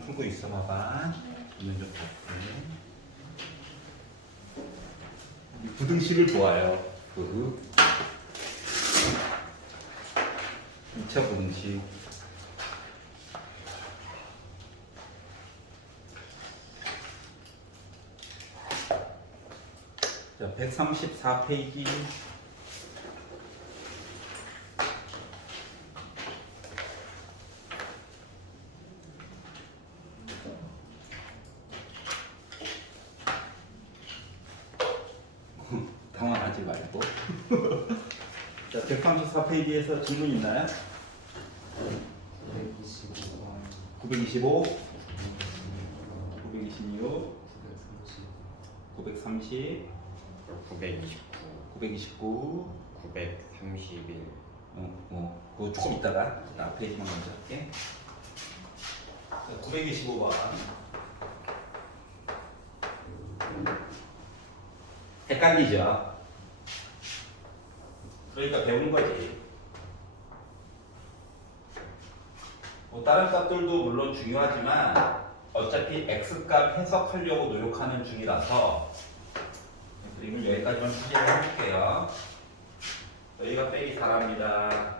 좀 풀고 있어 봐봐. 오늘 좀 볼게. 부등식을 좋아요. 2차 부등식. 자, 134페이지. 당황하지 말고. 자, 134페이지에서 질문 있나요? 925, 926, 930, 929, 931. 그거 조금 있다가 나 페이지만 먼저 할게. 925번. 헷갈리죠? 그러니까 배우는 거지. 뭐 다른 값들도 물론 중요하지만 어차피 x값 해석하려고 노력하는 중이라서 그림을 여기까지만 수정을 해볼게요. 여기가 빼기 4랍니다.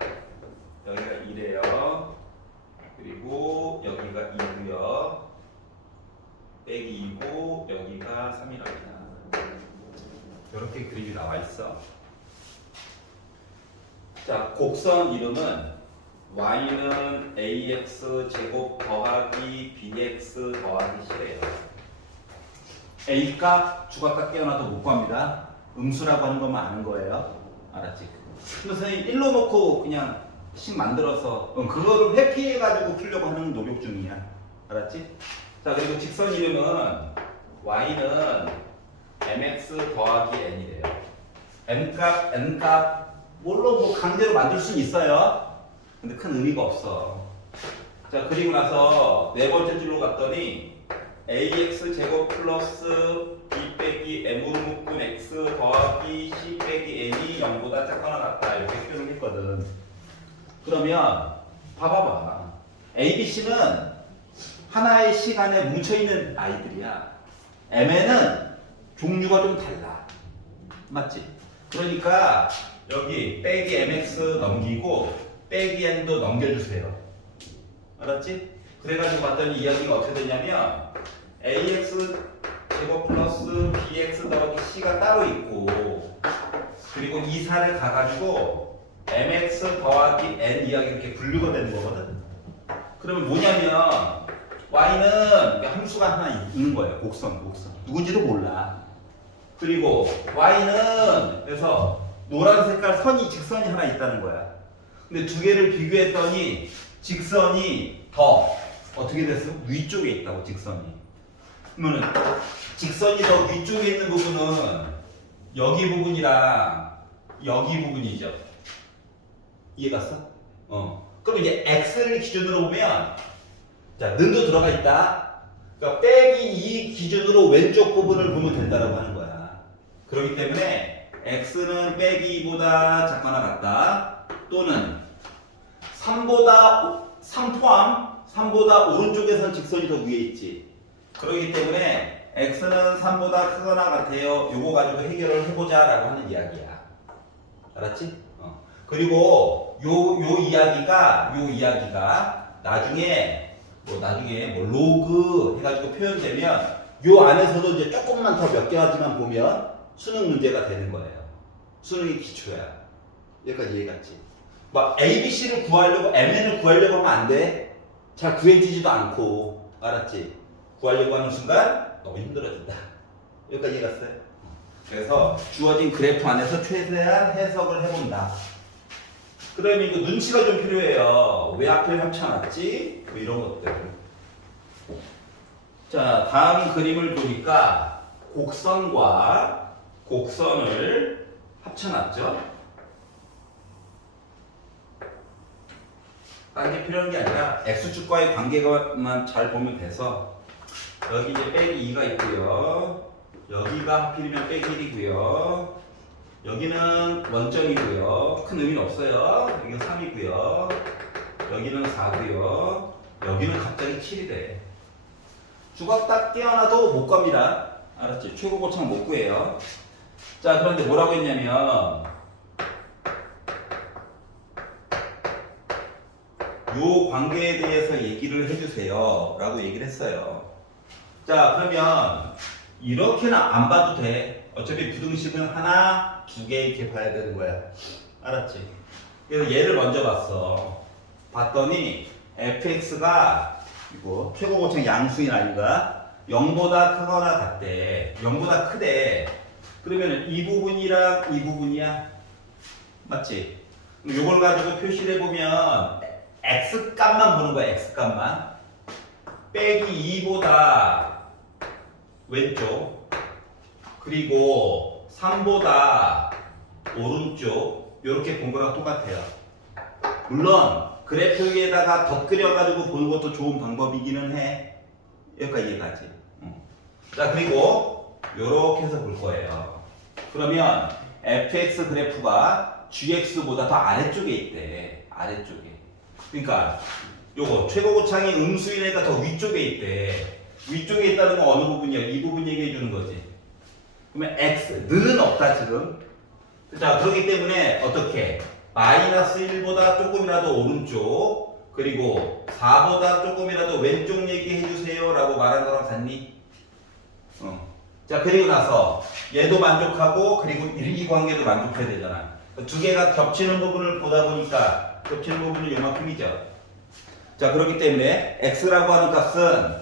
여기가 2래요. 그리고 여기가 2고요. 빼기 2고 여기가 3이랍니다. 이렇게 그림이 나와 있어. 자, 곡선 이름은 y는 ax 제곱 더하기 bx 더하기 c래요. a 값, 주각값 깨어나도 못 구합니다. 음수라고 하는 것만 아는 거예요. 알았지? 근데 선생님 1로 놓고 그냥 식 만들어서 그거를 회피해가지고 풀려고 하는 노력 중이야. 알았지? 자, 그리고 직선 이름은 y는 mx 더하기 n이래요. m값, n값 물론 뭐 강제로 만들 수는 있어요. 근데 큰 의미가 없어. 자, 그리고 나서 네 번째 줄로 갔더니 ax 제곱 플러스 b 빼기 m으로 묶은 x 더하기 c 빼기 n이 0보다 작거나 같다 이렇게 표현을 했거든. 그러면 봐봐봐. a, b, c는 하나의 시간에 뭉쳐있는 아이들이야. m에는 종류가 좀 달라. 맞지? 그러니까 여기 빼기 mx 넘기고 빼기 n도 넘겨주세요. 알았지? 그래가지고 봤더니 이야기가 어떻게 되냐면 ax 제곱 플러스 bx 더하기 c가 따로 있고 그리고 이 사를 가가지고 mx 더하기 n 이야기 이렇게 분류가 되는 거거든. 그러면 뭐냐면 y는 함수가 하나 있는 거예요. 곡선. 누군지도 몰라. 그리고 y는 그래서 노란 색깔 선이 직선이 하나 있다는 거야. 근데 두 개를 비교했더니 직선이 더 어떻게 됐어? 위쪽에 있다고 직선이. 그러면은 직선이 더 위쪽에 있는 부분은 여기 부분이랑 여기 부분이죠. 이해갔어? 그럼 이제 x를 기준으로 보면 자, 는도 들어가 있다. 그러니까 빼기 2 기준으로 왼쪽 부분을 보면 된다라고 하는 거야. 그렇기 때문에 x는 빼기 2보다 작거나 같다. 또는 3 포함 3보다 오른쪽에선 직선이 더 위에 있지. 그렇기 때문에 x는 3보다 크거나 같아요. 요거 가지고 해결을 해보자 라고 하는 이야기야. 알았지? 그리고 요 이야기가 나중에 로그 해가지고 표현되면 요 안에서도 이제 조금만 더 몇 가지만 보면 수능 문제가 되는 거예요. 수능이 기초야. 여기까지 이해갔지? 막 A, B, C를 구하려고 MN을 구하려고 하면 안 돼. 잘 구해지지도 않고. 알았지? 구하려고 하는 순간 너무 힘들어진다. 여기까지 이해갔어요? 그래서 주어진 그래프 안에서 최대한 해석을 해본다. 그러면 이거 눈치가 좀 필요해요. 왜 앞을 합쳐놨지? 뭐 이런 것들. 자, 다음 그림을 보니까 곡선과 곡선을 합쳐놨죠? 딴게 필요한 게 아니라 x축과의 관계만 잘 보면 돼서 여기 이제 빼기 2가 있고요. 여기가 하필이면 빼기 1이고요. 여기는 원점이고요. 큰 의미는 없어요. 여기는 3이고요. 여기는 4고요. 여기는 갑자기 7이 돼. 죽었다 깨어나도 못 갑니다. 알았지? 최고 고창 못 구해요. 자, 그런데 뭐라고 했냐면 요 관계에 대해서 얘기를 해주세요 라고 얘기를 했어요. 자, 그러면 이렇게는 안 봐도 돼. 어차피 부등식은 하나, 두 개 이렇게 봐야 되는 거야. 알았지? 그래서 얘를 먼저 봤어. 봤더니 fx가 이거 최고 고창 양수인 아닌가? 0보다 크거나 같대. 0보다 크대. 그러면 이 부분이랑 이 부분이야. 맞지? 그럼 이걸 가지고 표시를 해보면 x 값만 보는 거야. x 값만. 빼기 2보다 왼쪽. 그리고 3보다 오른쪽. 이렇게 본 거랑 똑같아요. 물론 그래프에다가 덧그려가지고 보는 것도 좋은 방법이기는 해. 여기까지 이해가지. 자, 그리고 요렇게 해서 볼 거예요. 그러면 fx 그래프가 gx보다 더 아래쪽에 있대. 아래쪽에. 그러니까 요거 최고 고창이 음수인 애가 더 위쪽에 있대. 위쪽에 있다는 건 어느 부분이야? 이 부분 얘기해 주는 거지. 그러면 x 는은 없다 지금. 자, 그렇기 때문에 어떻게? 마이너스 1보다 조금이라도 오른쪽, 그리고 4보다 조금이라도 왼쪽 얘기해 주세요 라고 말한 거랑 같니? 자, 그리고 나서 얘도 만족하고 그리고 이 관계도 만족해야 되잖아. 두 개가 겹치는 부분을 보다 보니까 겹치는 부분은 요만큼이죠. 자, 그렇기 때문에 x라고 하는 값은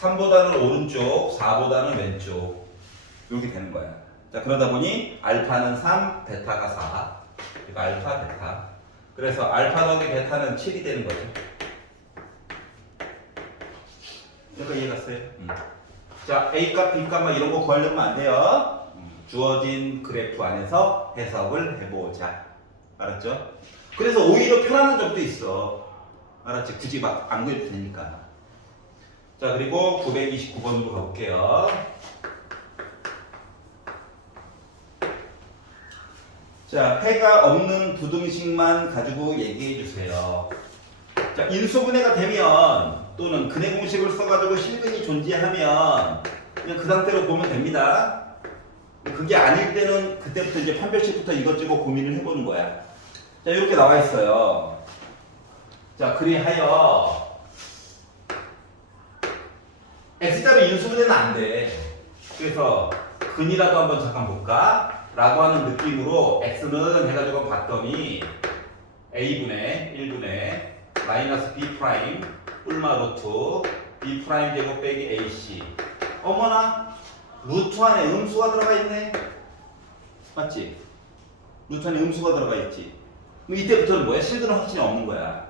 3보다는 오른쪽, 4보다는 왼쪽 이렇게 되는 거야. 자, 그러다 보니 알파는 3, 베타가 4. 그리고 알파, 베타. 그래서 알파 더하기 베타는 7이 되는 거죠. 여기까지 이해갔어요? 자, A값, B값 이런 거 구하려면 안 돼요. 주어진 그래프 안에서 해석을 해보자. 알았죠? 그래서 오히려 편안한 점도 있어. 알았지? 굳이 막 안 그려도 되니까. 자, 그리고 929번으로 가볼게요. 자, 해가 없는 부등식만 가지고 얘기해 주세요. 자, 인수분해가 되면 또는 근해 공식을 써가지고 실근이 존재하면 그냥 그 상태로 보면 됩니다. 그게 아닐 때는 그때부터 이제 판별식부터 이것저것 고민을 해보는 거야. 자, 이렇게 나와 있어요. 자, 그리하여 x자로 인수분해는 안 돼. 그래서 근이라도 한번 잠깐 볼까? 라고 하는 느낌으로 x는 해가지고 봤더니 a분의 1분의 마이너스 b 프라임 뿔마 루트 b 프라임 제곱 빼기 ac. 어머나, 루트 안에 음수가 들어가 있네. 맞지? 루트 안에 음수가 들어가 있지. 그럼 이때부터는 뭐야? 실근은 확실히 없는 거야.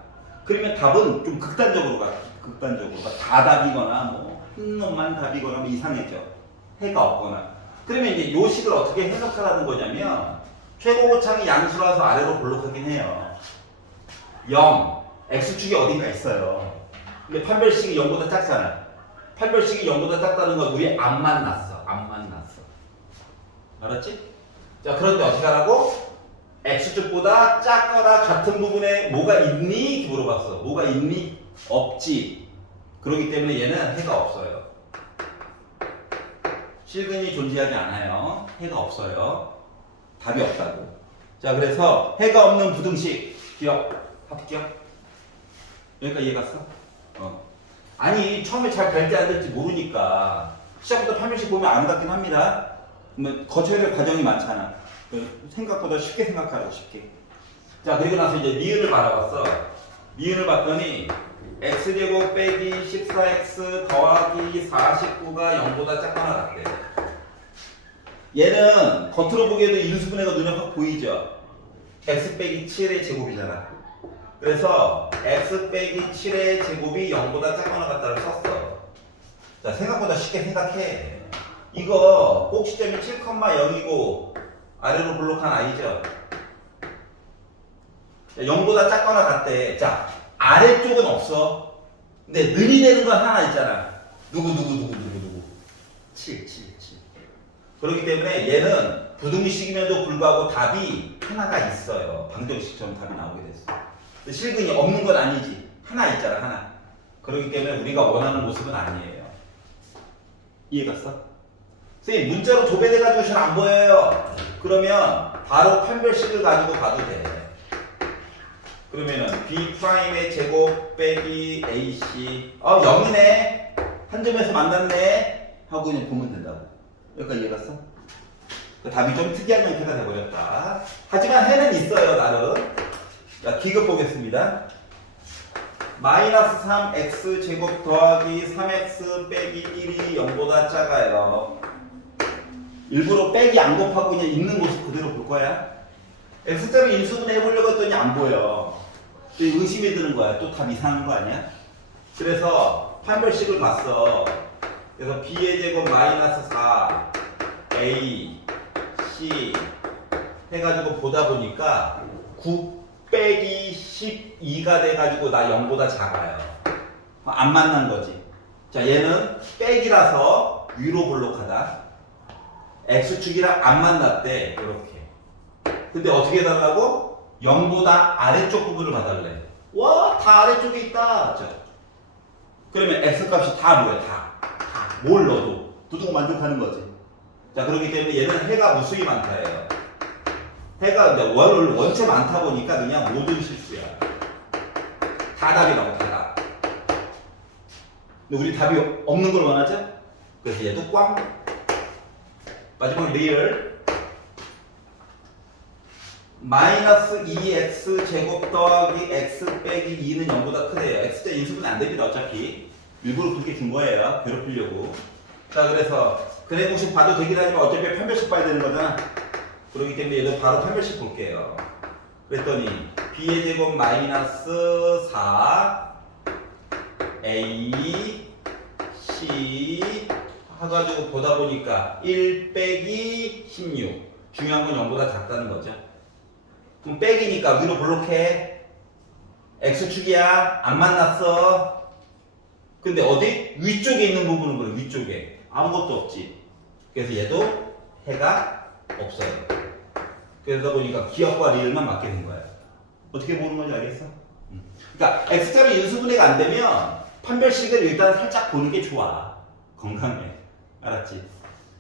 그러면 답은 좀 극단적으로 가. 극단적으로 가. 다 답이거나 뭐 한 놈만 답이거나 뭐 이상해져. 해가 없거나. 그러면 이제 요 식을 어떻게 해석하라는 거냐면 최고 고창이 양수라서 아래로 볼록하긴 해요. 0, x축이 어딘가 있어요. 근데 판별식이 0보다 작잖아. 판별식이 0보다 작다는 건 우리 안 만났어. 안 만났어. 알았지? 자, 그런데 어떻게 하라고? x축보다 작거나 같은 부분에 뭐가 있니? 물어봤어. 뭐가 있니? 없지. 그렇기 때문에 얘는 해가 없어요. 실근이 존재하지 않아요. 해가 없어요. 답이 없다고. 자, 그래서 해가 없는 부등식 기억, 합격. 여기까지 이해갔어? 아니, 처음에 잘 될지 안 될지 모르니까 시작부터 판별식 보면 안 같긴 합니다. 거쳐야 될 과정이 많잖아. 생각보다 쉽게 생각하라고, 쉽게. 자, 그리고 나서 이제 니은을 바라봤어. 니은을 봤더니 x제곱 빼기 14x 더하기 49가 0보다 작거나 같대. 얘는 겉으로 보기에도 인수분해가 눈에 확 보이죠? x 빼기 7의 제곱이잖아. 그래서 x 빼기 7의 제곱이 0보다 작거나 같다를 썼어. 자, 생각보다 쉽게 생각해. 이거 꼭지점이 7,0이고 아래로 볼록한 i죠? 0보다 작거나 같대. 자, 아래쪽은 없어. 근데 는이 되는 건 하나 있잖아. 누구. 7. 그렇기 때문에 얘는 부등식임에도 불구하고 답이 하나가 있어요. 방정식처럼 답이 나오게 됐어. 근데 실근이 없는 건 아니지. 하나 있잖아, 하나. 그렇기 때문에 우리가 원하는 모습은 아니에요. 이해갔어? 선생님 문자로 도배돼가지고 잘 안 보여요. 그러면 바로 판별식을 가지고 가도 돼. 그러면은 B'의 제곱 빼기 AC 0이네. 한 점에서 만났네 하고 그냥 보면 된다고. 여기까지 이해갔어? 그 답이 좀 특이한 형태가 돼버렸다. 하지만 해는 있어요 나름. 자 기급 보겠습니다. 마이너스 3x 제곱 더하기 3x 빼기 1이 0보다 작아요. 일부러 빼기 안 곱하고 그냥 있는 모습 그대로 볼 거야. x자로 인수분해 해보려고 했더니 안 보여. 의심이 드는 거야. 또 답 이상한 거 아니야? 그래서 판별식을 봤어. 그래서 b의 제곱 마이너스 4 a c 해가지고 보다 보니까 9 빼기 12가 돼가지고 나 0보다 작아요. 안 만난 거지. 자 얘는 빼기라서 위로 볼록하다. x축이랑 안 만났대. 이렇게. 근데 어떻게 해달라고? 0보다 아래쪽 부분을 봐달래. 와, 다 아래쪽에 있다. 자, 그러면 x값이 다 뭐야? 다. 뭘 넣어도 두두고 만족하는 거지. 자, 그렇기 때문에 얘는 해가 무수히 많다예요. 해가 근데 원체 많다 보니까 그냥 모든 실수야. 다 답이라고, 다 답. 근데 우리 답이 없는 걸 원하죠? 그래서 얘도 꽝. 마지막 리얼. 마이너스 2x 제곱 더하기 x 빼기 2는 0보다 크대요. x자 인수분해 안 됩니다. 어차피 일부러 그렇게 준 거예요. 괴롭히려고. 자 그래서 근해공식 봐도 되긴 하지만 어차피 판별식 봐야 되는 거잖아. 그렇기 때문에 얘도 바로 판별식 볼게요. 그랬더니 b의 제곱 마이너스 4 a c 해가지고 보다 보니까 1 빼기 16 중요한 건 0보다 작다는 거죠. 그럼 빼기니까 위로 볼록해. x축이야. 안 만났어. 근데 어디? 위쪽에 있는 부분은 그래. 위쪽에 아무것도 없지. 그래서 얘도 해가 없어요. 그러다 보니까 기억과 리을만 맞게 된 거야. 어떻게 보는 건지 알겠어? 그러니까 x자로 인수분해가 안 되면 판별식을 일단 살짝 보는 게 좋아. 건강해. 알았지?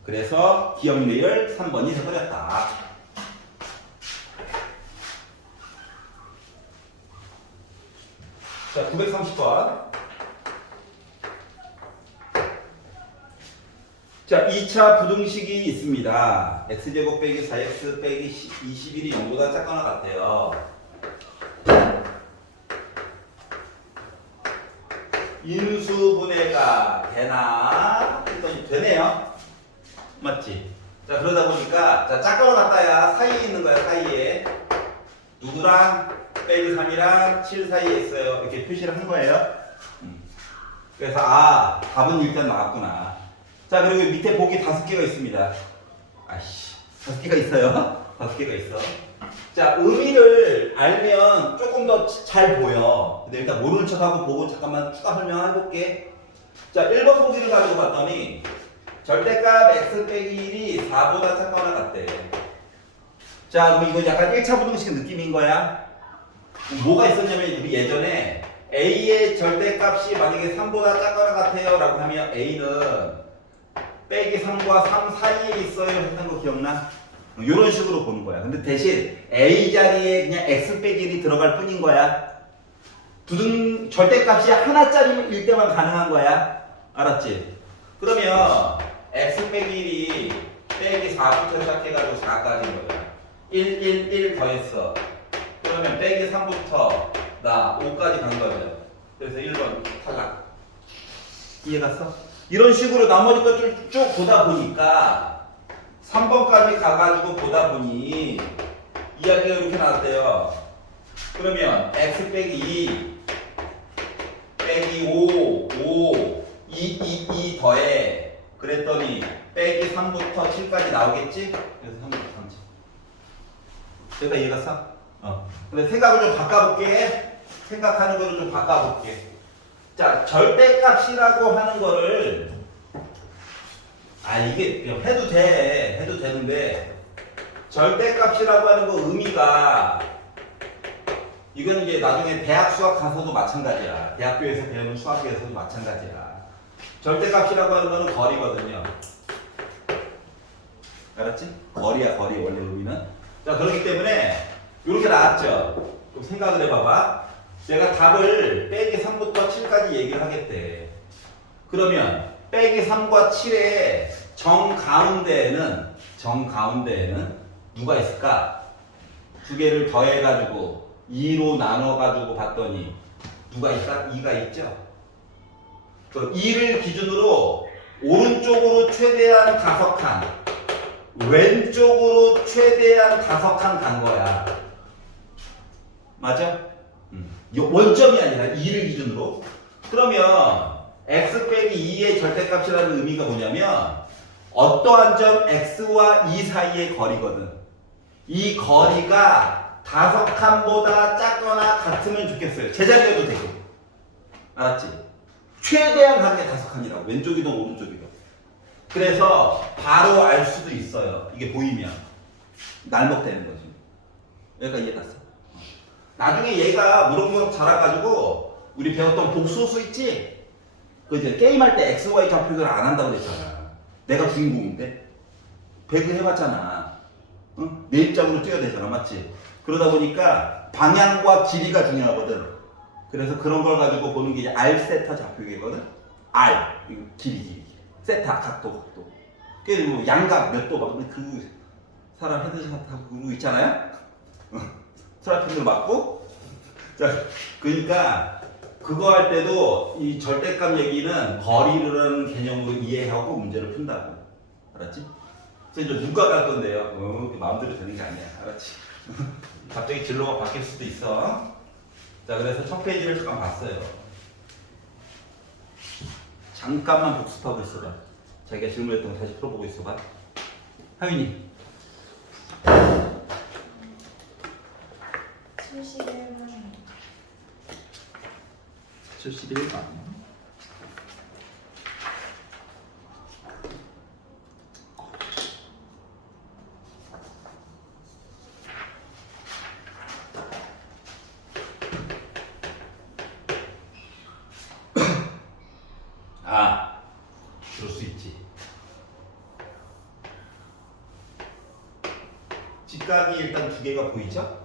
그래서 기억 리을 3번이 돼버렸다. 자, 930번. 자, 2차 부등식이 있습니다. x제곱 빼기 4x 빼기 21이 0보다 작거나 같아요. 인수분해가 되나? 했더니 되네요. 맞지? 자, 그러다 보니까 자, 작거나 같다야 사이에 있는 거야, 사이에. 누구랑? 빼기 3이랑 7 사이에 있어요. 이렇게 표시를 한 거예요. 그래서 답은 일단 나왔구나. 자, 그리고 밑에 보기 5개가 있습니다. 아이씨, 5개가 있어요. 5개가 있어. 자, 의미를 알면 조금 더 잘 보여. 근데 일단 모르는 척하고 보고 잠깐만 추가 설명해볼게. 자, 1번 보기를 가지고 봤더니 절대값 x 빼기 1이 4보다 작거나 같대. 자, 그럼 이거 약간 1차 부등식 느낌인 거야. 뭐가 있었냐면 우리 예전에 a의 절대값이 만약에 3보다 작거나 같아요 라고 하면 a는 빼기 3과 3 사이에 있어요 했던 거 기억나? 이런 식으로 보는 거야. 근데 대신 a 자리에 그냥 x 빼기 1이 들어갈 뿐인 거야. 부등 절대값이 하나짜리일 때만 가능한 거야. 알았지? 그러면 x 빼기 1이 빼기 4부터 시작해가지고 4까지인 거야. 1, 1, 1 더했어. 그러면 빼기 3부터 나 5까지 간 거죠. 그래서 1번 탈락. 이해갔어? 이런 식으로 나머지 것들 쭉 보다 보니까 3번까지 가가지고 보다 보니 이야기가 이렇게 나왔대요. 그러면 x 빼기 2 빼기 5 2 더해. 그랬더니 빼기 3부터 7까지 나오겠지? 그래서 3부터 3지. 그래서 이해갔어? 근데 생각을 좀 바꿔볼게. 생각하는 거를 좀 바꿔볼게. 자, 절대값이라고 하는 거를 이게 해도 돼. 해도 되는데 절대값이라고 하는 거 의미가 이건 이제 나중에 대학 수학 가서도 마찬가지야. 대학교에서 배우는 수학에서도 마찬가지야. 절대값이라고 하는 거는 거리거든요. 알았지? 거리야 거리 원래 의미는. 자 그렇기 때문에 이렇게 나왔죠. 좀 생각을 해봐봐. 내가 답을 빼기 3부터 7까지 얘기를 하겠대. 그러면 빼기 3과 7의 정가운데에는 누가 있을까? 두 개를 더해가지고 2로 나눠가지고 봤더니 누가 있다? 2가 있죠. 그럼 2를 기준으로 오른쪽으로 최대한 5칸, 왼쪽으로 최대한 5칸 간 거야. 맞아? 원점이 아니라 2를 기준으로. 그러면 x 빼기 2의 절대값이라는 의미가 뭐냐면 어떠한 점 x와 2 사이의 거리거든. 이 거리가 5칸보다 작거나 같으면 좋겠어요. 제자리여도 되고. 알았지? 최대한 가는 게 5칸이라고. 왼쪽이든 오른쪽이든. 그래서 바로 알 수도 있어요. 이게 보이면. 날먹되는 거지. 여기까지 이해 갔어. 나중에 얘가 무럭무럭 자라가지고 우리 배웠던 복소수 있지? 그 이제 게임할 때 XY 좌표를 안 한다고 그랬잖아. 내가 주인공인데? 배그 해봤잖아. 응? 내 입장으로 뛰어야 되잖아. 맞지? 그러다 보니까 방향과 길이가 중요하거든. 그래서 그런 걸 가지고 보는 게 이제 R 세타 좌표계거든. R 이거 길이 세타 각도. 그게 뭐 양각 몇 도 막 그 사람 헤드샷 하고 그런 거 있잖아요. 스트라이핑을 맞고. 자 그러니까 그거 할 때도 이 절대값 얘기는 거리라는 개념으로 이해하고 문제를 푼다고. 알았지? 그래서 이제 누가 갈 건데요. 마음대로 되는 게 아니야. 알았지? 갑자기 진로가 바뀔 수도 있어. 자 그래서 첫 페이지를 잠깐 봤어요. 잠깐만 복습하고 있어봐. 자기가 질문했던 거 다시 풀어보고 있어봐. 하윤이 71번 71번. 아, 그럴 수 있지. 직각이 일단 두 개가 보이죠?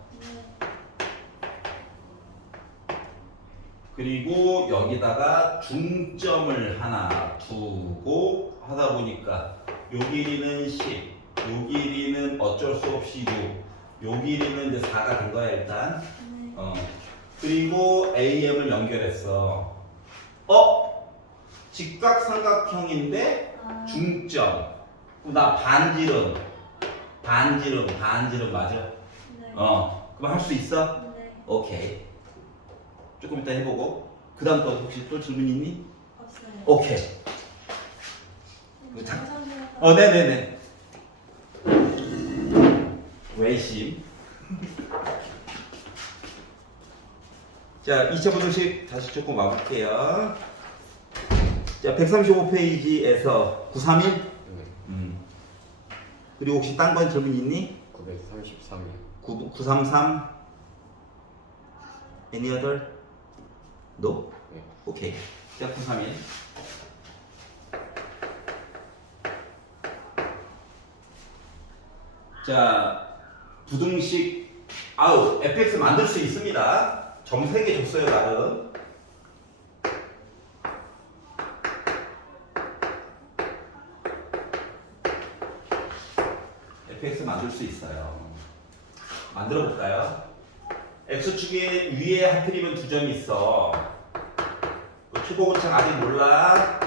그리고 여기다가 중점을 하나 두고 하다 보니까 요 길이는 10, 요 길이는 어쩔 수 없이 6, 요 길이는 이제 4가 된 거야 일단. 그리고 AM을 연결했어. 직각삼각형인데 중점. 나 반지름 맞아? 네. 그럼 할 수 있어? 네. 오케이. 조금 이따 해보고. 그 다음 또 혹시 또 질문 있니? 없어요. 오케이. 정상적으로 네네네. 외심. 자, 2차 분석식 다시 조금 와볼게요. 자, 135페이지에서 931. 그리고 혹시 딴 건 질문 있니? 933이요. 933. Any other? No? 네. 오케이. 자, 931. 자, 부등식. fx 만들 수 있습니다. 점 3개 줬어요, 나름. fx 만들 수 있어요. 만들어 볼까요? x축의 위에 하필이면 두 점이 있어. 최고분창 아직 몰라.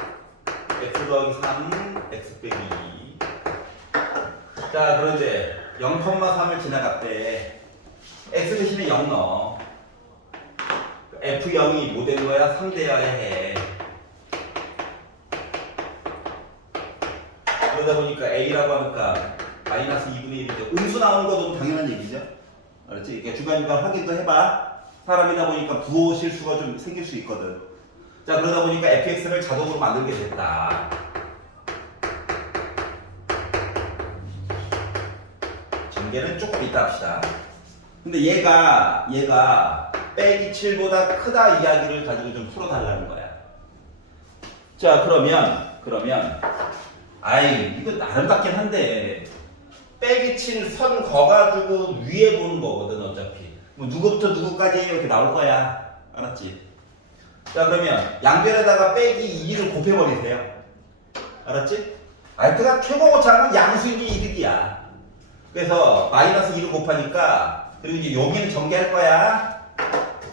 x 더하기 3, x 빼기 2. 자, 그런데 0,3을 지나갔대. x 대신에 0 넣어. f0이 뭐 된 거야? 3 돼야 해. 그러다 보니까 a라고 하니까 마이너스 2분의 1이죠. 음수 나오는 것도 당연한 얘기죠. 알았지? 그러니까 중간중간 확인도 해봐. 사람이다 보니까 부호 실수가 좀 생길 수 있거든. 자, 그러다 보니까 fx를 자동으로 만들게 됐다. 전개는 조금 이따 합시다. 근데 얘가 빼기 7보다 크다 이야기를 가지고 좀 풀어달라는 거야. 자, 그러면 아이 이거 아름답긴 한데 빼기 친 선 거가지고 위에 보는 거거든 어차피. 뭐 누구부터 누구까지 이렇게 나올 거야. 알았지? 자, 그러면 양변에다가 빼기 2를 곱해버리세요. 알았지? 알트가 최고 고차는 양수인 게 이득이야. 그래서 마이너스 2를 곱하니까 그리고 이제 여기는 전개할 거야.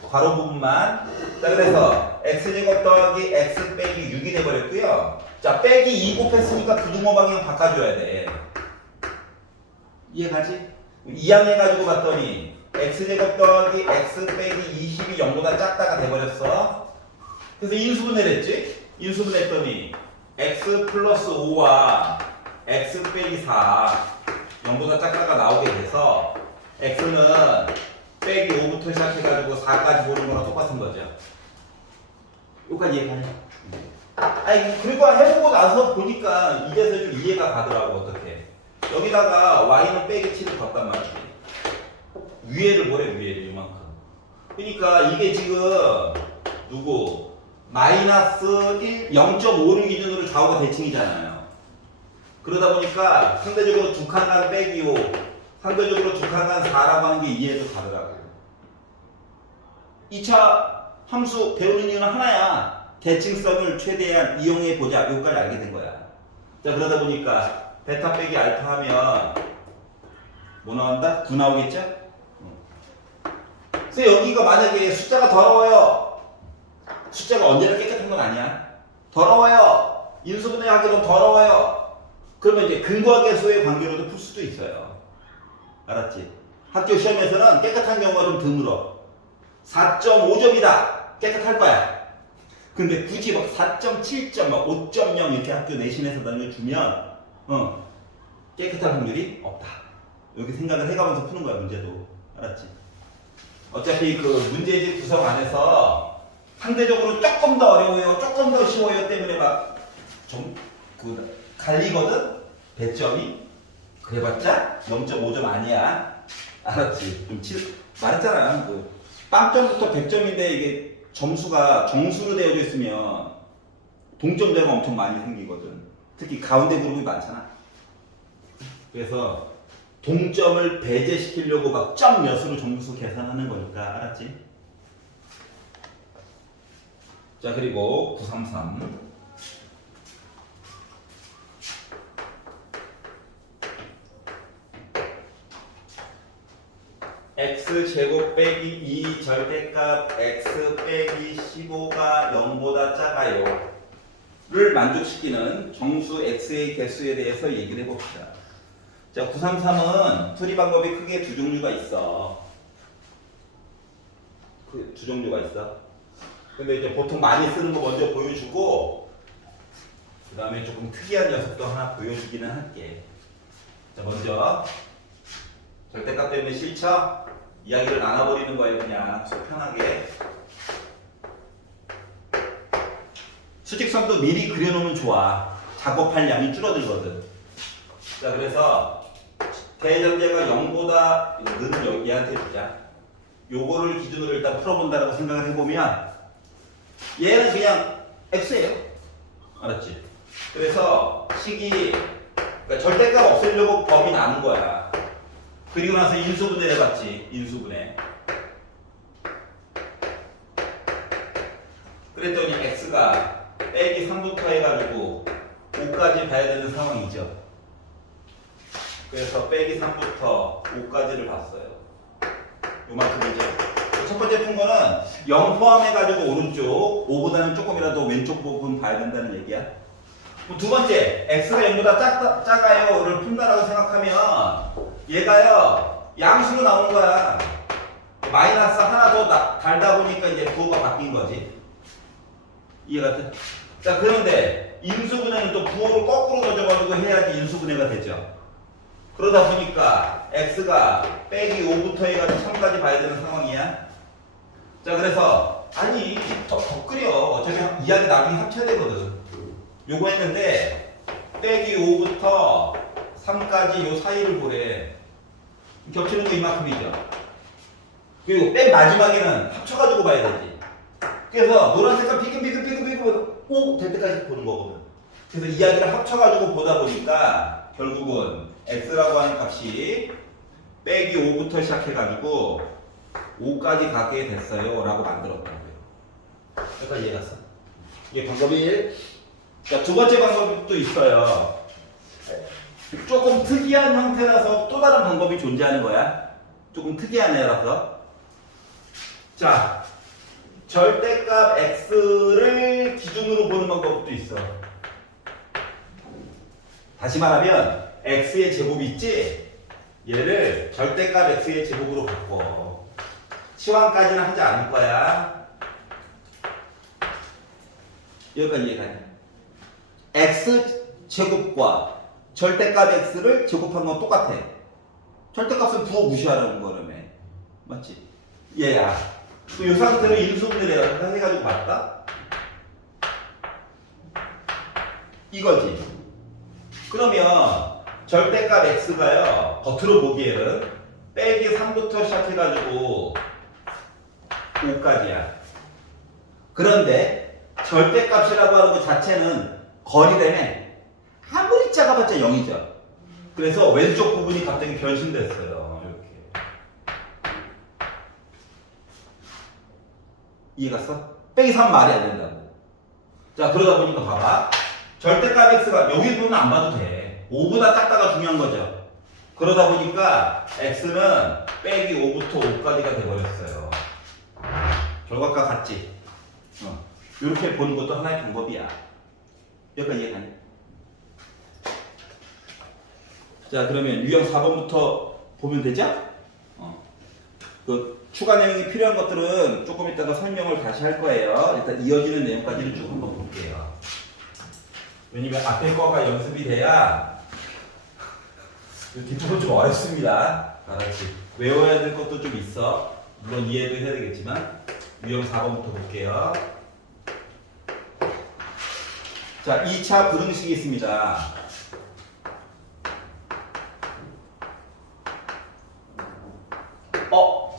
괄호 부분만. 자, 그래서 x제곱 더하기 x 빼기 6이 돼버렸고요. 자, 빼기 2 곱했으니까 부등호 방향 바꿔줘야 돼. 이해가지? 이항해가지고 봤더니 x제곱 더하기 x 빼기 20이 0보다 작다가 돼버렸어. 그래서 인수분해를 했지? 인수분해했더니 x 플러스 5와 x 빼기 4 0보다 작다가 나오게 돼서 x는 빼기 5부터 시작해가지고 4까지 보는 거랑 똑같은 거죠. 여기까지 이해가냐? 아니 그리고 해보고 나서 보니까 이제서 좀 이해가 가더라고. 어떻게 여기다가 y는 빼기 7을 걷단 말이지. 위에를 뭐래? 위에를 이만큼. 그러니까 이게 지금 누구? 마이너스 1, 0.5를 기준으로 좌우가 대칭이잖아요. 그러다 보니까 상대적으로 두 칸간 빼기 5, 상대적으로 두 칸간 4라고 하는 게 이해도 다르다고. 2차 함수 배우는 이유는 하나야. 대칭성을 최대한 이용해 보자. 여기까지 알게 된 거야. 자, 그러다 보니까 베타 빼기 알파 하면 뭐 나온다? 9 나오겠죠? 그래서 여기가 만약에 숫자가 더러워요. 숫자가 언제나 깨끗한 건 아니야. 더러워요. 인수분해하기로 더러워요. 그러면 이제 근과 계수의 관계로도 풀 수도 있어요. 알았지? 학교 시험에서는 깨끗한 경우가 좀 드물어. 4.5점이다. 깨끗할 거야. 근데 굳이 막 4.7점, 막 5.0 이렇게 학교 내신에서 나는 걸 주면 깨끗할 확률이 없다. 이렇게 생각을 해가면서 푸는 거야, 문제도. 알았지? 어차피 그 문제집 구성 안에서 상대적으로 조금 더 어려워요, 조금 더 쉬워요 때문에 막 좀 갈리거든? 배점이? 그래봤자 0.5점 아니야. 알았지? 좀 말했잖아. 그 빵점부터 100점인데 이게 점수가 정수로 되어져 있으면 동점자가 엄청 많이 생기거든. 특히 가운데 그룹이 많잖아. 그래서 동점을 배제시키려고 막 점 몇으로 점수 계산하는 거니까. 알았지? 자, 그리고 933 x제곱 빼기 2 절대값 x 빼기 15가 0보다 작아요 를 만족시키는 정수 x의 개수에 대해서 얘기를 해봅시다. 자, 933은 풀이 방법이 크게 두 종류가 있어. 두 종류가 있어. 근데 이제 보통 많이 쓰는 거 먼저 보여주고 그 다음에 조금 특이한 녀석도 하나 보여주기는 할게. 자, 먼저 절대값 때문에 싫죠? 이야기를 나눠버리는 거예요. 그냥 속 편하게. 수직선도 미리 그려놓으면 좋아. 작업할 양이 줄어들거든. 자, 그래서 대전제가 0보다 는 얘한테 주자. 요거를 기준으로 일단 풀어본다라고 생각을 해보면 얘는 그냥 x예요. 알았지? 그래서 식이 그러니까 절대값 없애려고 범위 나눈 거야. 그리고 나서 인수분해를 해봤지. 인수분해. 그랬더니 x가 빼기 3부터 해가지고 5까지 봐야 되는 상황이죠. 그래서 빼기 3부터 5까지를 봤어요. 요만큼이죠. 첫 번째 푼 거는 0 포함해가지고 오른쪽 5보다는 조금이라도 왼쪽 부분 봐야 된다는 얘기야. 두 번째 x가 0보다 작아요를 푼다라고 생각하면 얘가요 양수로 나오는 거야. 마이너스 하나 더 달다 보니까 이제 부호가 바뀐 거지. 이해가 돼? 자, 그런데 인수분해는 또 부호를 거꾸로 넣어가지고 해야지 인수분해가 되죠. 그러다 보니까 x가 빼기 5부터 해가지고 3까지 봐야 되는 상황이야. 자, 그래서 아니 더 끓여. 어차피 이야기 나중에 합쳐야 되거든. 요거 했는데 빼기 5부터 3까지 요 사이를 보래. 겹치는 거 이만큼이죠. 그리고 맨 마지막에는 합쳐가지고 봐야 되지. 그래서 노란 색깔 비금비금 O 될 때까지 보는 거거든. 그래서 이야기를 합쳐가지고 보다 보니까 결국은 x라고 하는 값이 빼기 5부터 시작해가지고 5까지 가게 됐어요 라고 만들었다고요. 그러니까 이해 갔어? 이게 방법이 1. 자, 두 번째 방법도 있어요. 조금 특이한 형태라서 또 다른 방법이 존재하는 거야. 조금 특이한 애라서. 자, 절대값 x를 기준으로 보는 방법도 있어. 다시 말하면 x의 제곱이 있지? 얘를 절대값 x의 제곱으로 바꿔. 치환까지는 하지 않을 거야. 여기까지 이해가냐? x 제곱과 절대값 x를 제곱한 건 똑같아. 절대값은 부호 무시하라는 거라며. 맞지? 얘야. 이 상태로 인수분해를 해가지고 봤다? 이거지. 그러면 절대값 x가요, 겉으로 보기에는 빼기 3부터 시작해가지고 5까지야. 그런데 절대값이라고 하는 것 자체는 거리 때문에 아무리 작아봤자 0이죠. 그래서 왼쪽 부분이 갑자기 변신됐어요. 이렇게. 이해갔어? 빼기 3 말이 안 된다고. 자, 그러다 보니까 봐봐. 절대값 x가 여기 부분은 안 봐도 돼. 5보다 작다가 중요한 거죠. 그러다 보니까 x는 빼기 5부터 5까지가 돼버렸어요. 결과가 같지? 이렇게 보는 것도 하나의 방법이야. 여기까지 이해가냐? 자, 그러면 유형 4번부터 보면 되죠? 그 추가 내용이 필요한 것들은 조금 이따가 설명을 다시 할 거예요. 일단 이어지는 내용까지는 쭉 한번 볼게요. 왜냐면 앞에 거가 연습이 돼야 뒷부분 좀 어렵습니다. 알았지? 외워야 될 것도 좀 있어. 물론 이해도 해야 되겠지만 유형 4번부터 볼게요. 자, 2차 부등식이 있습니다.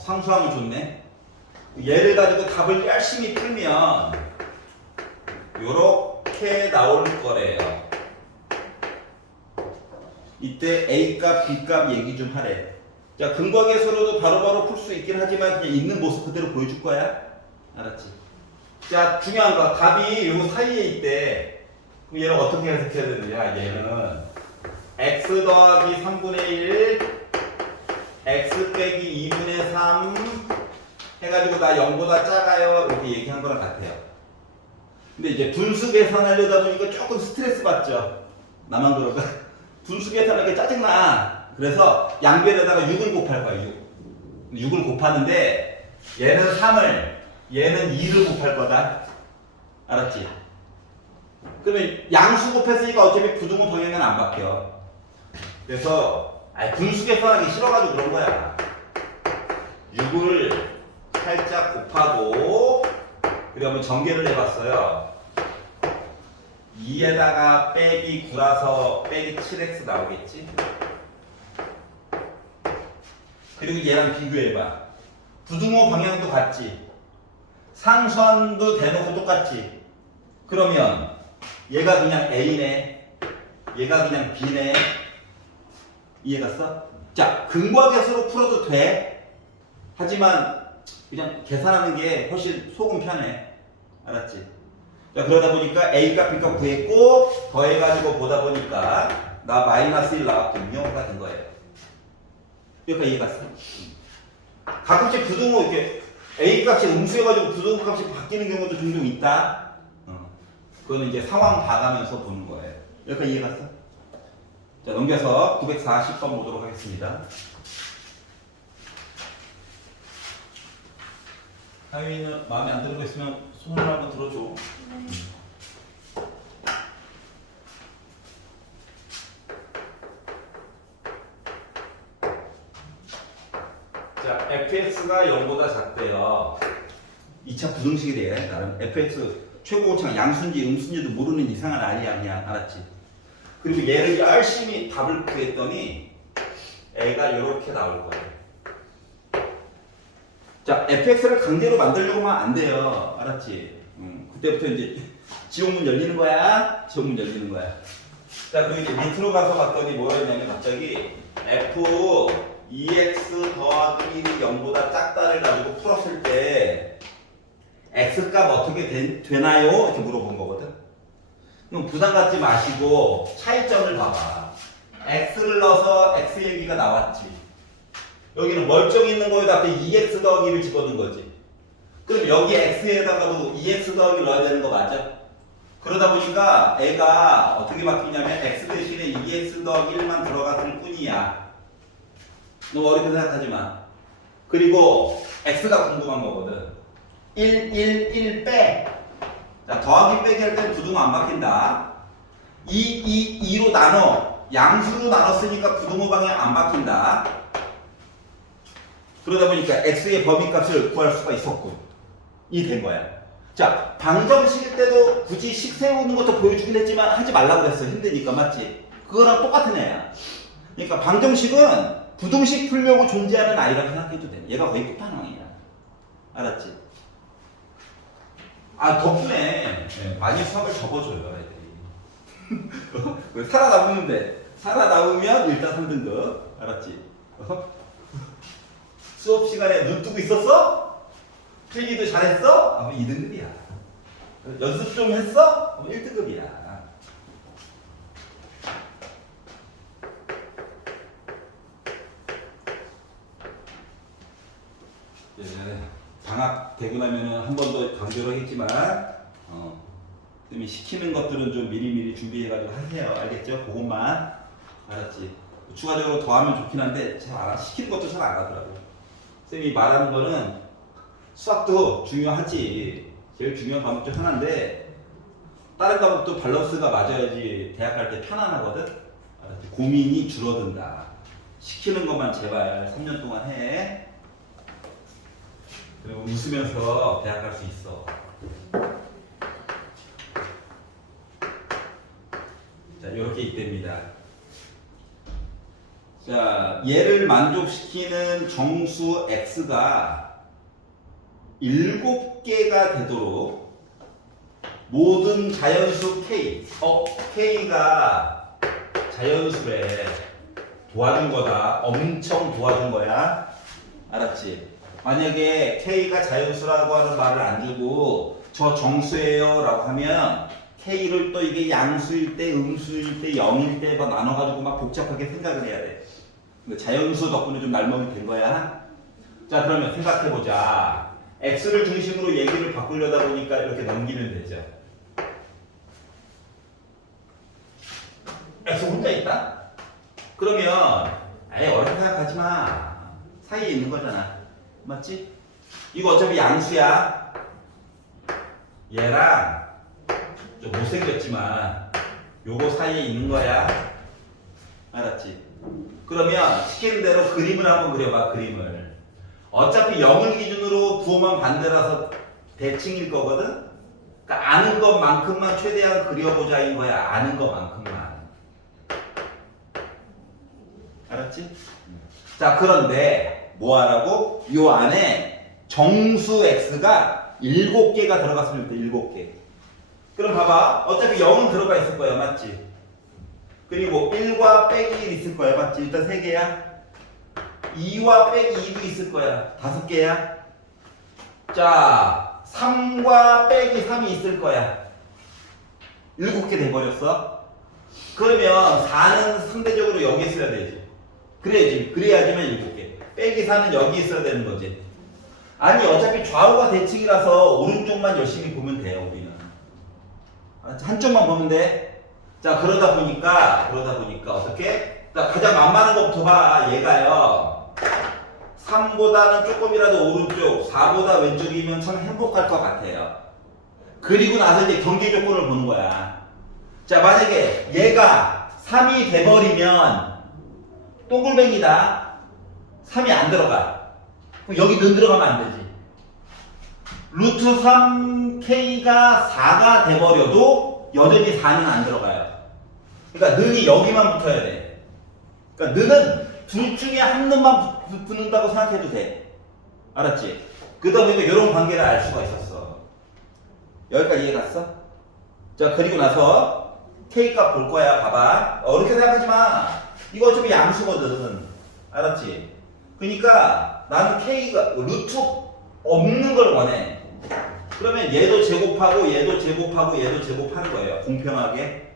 상수하면 좋네. 얘를 가지고 답을 열심히 풀면 요렇게 나올 거래요. 이때 A값, B값 얘기 좀 하래. 자, 근거계수로도 바로바로 풀 수 있긴 하지만 그냥 있는 모습 그대로 보여줄 거야. 알았지? 자, 중요한 거. 답이 요 사이에 있대. 그럼 얘를 어떻게 해석해야 되느냐? 얘는 x 더하기 3분의 1 x 빼기 2분의 3 해가지고 나 0보다 작아요 이렇게 얘기한 거랑 같아요. 근데 이제 분수 계산하려다 보니까 조금 스트레스 받죠. 나만 그런가? 분수 계산하기 짜증나. 그래서 양변에다가 6을 곱할 거야. 6을 곱하는데 얘는 3을 얘는 2를 곱할 거다. 알았지? 그러면 양수 곱했으니까 어차피 부등호 방향은 안 바뀌어. 그래서 분수 계산하기 싫어가지고 그런 거야. 6을 살짝 곱하고 그리고 한번 전개를 해봤어요. 2에다가 빼기 9라서 빼기 7x 나오겠지? 그리고 얘랑 비교해봐. 부등호 방향도 같지? 상수함도 대놓고 똑같지? 그러면 얘가 그냥 A네, 얘가 그냥 B네. 이해갔어? 자, 근과계수로 풀어도 돼. 하지만 그냥 계산하는 게 훨씬 속은 편해. 알았지? 자, 그러다 보니까 A값, B값 구했고 더해가지고 보다 보니까 나 마이너스 1 나왔거든요. 같은 거예요. 여기까지 이해갔어? 가끔씩 부등호 이렇게 A값이 음수여가지고 부등호 값이 바뀌는 경우도 종종 있다. 그거는 이제 상황 봐가면서 보는 거예요. 여기까지 이해갔어? 자, 넘겨서 940번 보도록 하겠습니다. 하윤이는 마음에 안 드는 거 있으면 손을 한번 들어줘. 자, fx가 0보다 작대요. 2차 부등식이 돼. 나름 fx 최고고차가 양수인지 음수인지도 모르는 이상한 아이야. 그냥 알았지? 그리고 얘를 열심히 답을 구했더니 애가 이렇게 나올 거예요. 자, fx를 강제로 만들려고 하면 안 돼요. 알았지? 그때부터 이제 지옥문 열리는 거야. 지옥문 열리는 거야. 자, 그리고 이제 밑으로 가서 봤더니 뭐가 있냐면 갑자기 f EX 더하기 1이 0보다 작다를 가지고 풀었을 때 X값 어떻게 되나요? 이렇게 물어본 거거든. 그럼 부담 갖지 마시고 차이점을 봐봐. X를 넣어서 X 얘기가 나왔지. 여기는 멀쩡히 있는 거에다 앞에 2X 더하기를 집어넣은 거지. 그럼 여기 X에다가도 2X 더하기를 넣어야 되는 거 맞아? 그러다 보니까 애가 어떻게 바뀌냐면 X 대신에 2X 더하기 1만 들어갔을 뿐이야. 너무 어렵게 생각하지 마. 그리고 X가 궁금한 거거든. 1, 1, 1 빼. 자, 더하기 빼기 할 때는 부등호 안 바뀐다. 2, 2로 나눠. 양수로 나눴으니까 부등호 방향 안 바뀐다. 그러다 보니까 X의 범위값을 구할 수가 있었군. 이 된 거야. 자, 방정식일 때도 굳이 식 세우는 것도 보여주긴 했지만 하지 말라고 그랬어. 힘드니까. 맞지? 그거랑 똑같은 애야. 그러니까 방정식은 부등식 풀려고 존재하는 아이라고 생각해도 돼. 얘가 거의 끝판왕이야. 알았지? 아, 덕분에 많이 수학을 접어줘요, 애들이. 살아남으면 돼. 살아남으면 일단 3등급. 알았지? 수업 시간에 눈 뜨고 있었어? 필기도 잘했어? 그럼 2등급이야. 연습 좀 했어? 그럼 1등급이야. 방학 되고 나면은 한 번 더 강조를 했지만, 시키는 것들은 좀 미리미리 준비해가지고 하세요. 알겠죠? 그것만. 알았지? 추가적으로 더 하면 좋긴 한데, 잘 안, 시키는 것도 잘 안 하더라고. 쌤이 말하는 거는 수학도 중요하지. 제일 중요한 과목 중 하나인데, 다른 과목도 밸런스가 맞아야지 대학 갈 때 편안하거든? 알았지? 고민이 줄어든다. 시키는 것만 제발 3년 동안 해. 그리고 웃으면서 대학 갈 수 있어. 자, 이렇게 있답니다. 자, 얘를 만족시키는 정수 x가 7개가 되도록 모든 자연수 k, k가 자연수래. 도와준 거다. 엄청 도와준 거야. 알았지? 만약에 K가 자연수라고 하는 말을 안 주고 저 정수예요 라고 하면 K를 또 이게 양수일 때, 음수일 때, 0일 때 막 나눠가지고 막 복잡하게 생각을 해야 돼. 근데 자연수 덕분에 좀 날먹이 된 거야. 자, 그러면 생각해보자. X를 중심으로 얘기를 바꾸려다 보니까 이렇게 넘기면 되죠. X 혼자 있다? 그러면 아예 어렵게 생각하지 마. 사이에 있는 거잖아. 맞지? 이거 어차피 양수야. 얘랑 좀 못생겼지만 요거 사이에 있는 거야. 알았지? 그러면 시키는 대로 그림을 한번 그려봐. 그림을. 어차피 0을 기준으로 부호만 반대라서 대칭일 거거든? 그러니까 아는 것만큼만 최대한 그려보자인 거야. 아는 것만큼만. 알았지? 자, 그런데 뭐 하라고? 요 안에 정수 x가 7개가 들어갔을 때 7개. 그럼 봐봐. 어차피 0은 들어가 있을 거야. 맞지? 그리고 1과 빼기 1 있을 거야. 맞지? 일단 3개야. 2와 빼기 2도 있을 거야. 5개야. 자, 3과 빼기 3이 있을 거야. 7개 돼버렸어. 그러면 4는 상대적으로 여기 있어야 되지. 그래야지만 7개. 빼기 4는 여기 있어야 되는 거지. 아니, 어차피 좌우가 대칭이라서 오른쪽만 열심히 보면 돼요, 우리는. 한쪽만 보면 돼. 자, 그러다 보니까 어떻게? 자, 가장 만만한 것부터 봐. 얘가요. 3보다는 조금이라도 오른쪽, 4보다 왼쪽이면 참 행복할 것 같아요. 그리고 나서 이제 경계 조건을 보는 거야. 자, 만약에 얘가 3이 돼버리면 동글뱅이다. 3이 안 들어가. 그럼 여기 는 들어가면 안 되지. 루트 3k가 4가 돼버려도 여전히 4는 안 들어가요. 그러니까 는이 여기만 붙어야 돼. 그러니까 는은 둘 중에 한 놈만 붙는다고 생각해도 돼. 알았지? 그러다 보니까 이런 관계를 알 수가 있었어. 여기까지 이해 갔어? 자, 그리고 나서 K 값 볼 거야. 봐봐. 어렵게 생각하지 마. 이거 어차피 양수거든. 알았지? 그러니까 나는 K가 루트 없는 걸 원해. 그러면 얘도 제곱하고 얘도 제곱하고 얘도 제곱하는 거예요. 공평하게.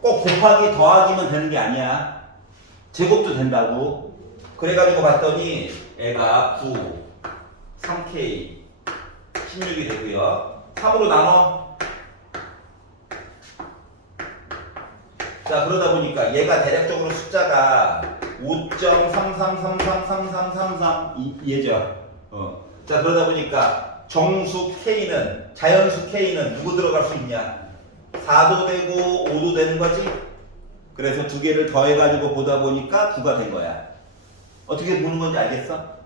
꼭 곱하기 더하기면 되는 게 아니야. 제곱도 된다고. 그래가지고 봤더니 애가 9, 3K, 16이 되고요. 3으로 나눠. 자, 그러다 보니까 얘가 대략적으로 숫자가 5.33333333 얘죠. 자, 그러다 보니까 정수 K는, 자연수 K는 누구 들어갈 수 있냐? 4도 되고 5도 되는 거지? 그래서 두 개를 더해가지고 보다 보니까 9가 된 거야. 어떻게 보는 건지 알겠어?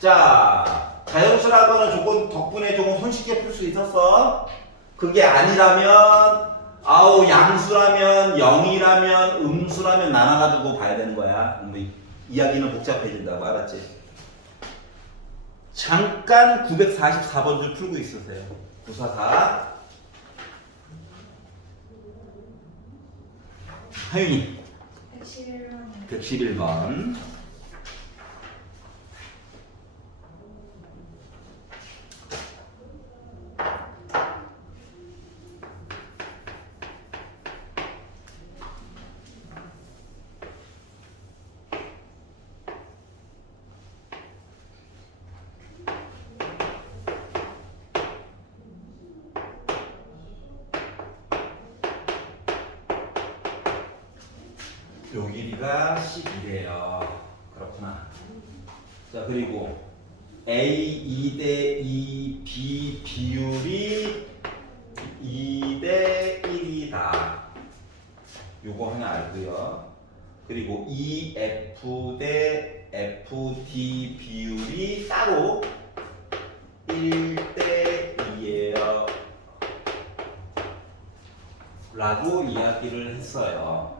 자, 자연수라고는 조금 덕분에 조금 손쉽게 풀 수 있었어. 그게 아니라면, 양수라면, 0이라면, 음수라면 나눠가지고 봐야 되는 거야. 이야기는 복잡해진다고, 알았지? 잠깐 944번 줄 풀고 있으세요. 944. 하윤이 111번이요. 111번. 요 길이가 12래요. 그렇구나. 자, 그리고 A 2대 2 B 비율이 2대 1이다. 요거 하나 알고요. 그리고 EF 대 FD 비율이 따로 1대 2예요. 라고 이야기를 했어요.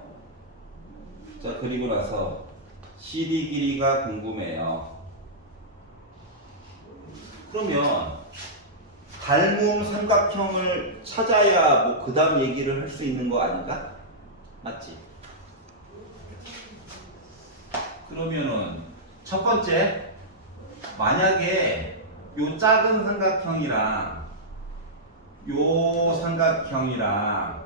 자, 그리고 나서 CD 길이가 궁금해요. 그러면 닮은 삼각형을 찾아야 뭐 그 다음 얘기를 할 수 있는 거 아닌가? 맞지? 그러면은 첫 번째, 만약에 요 작은 삼각형이랑 요 삼각형이랑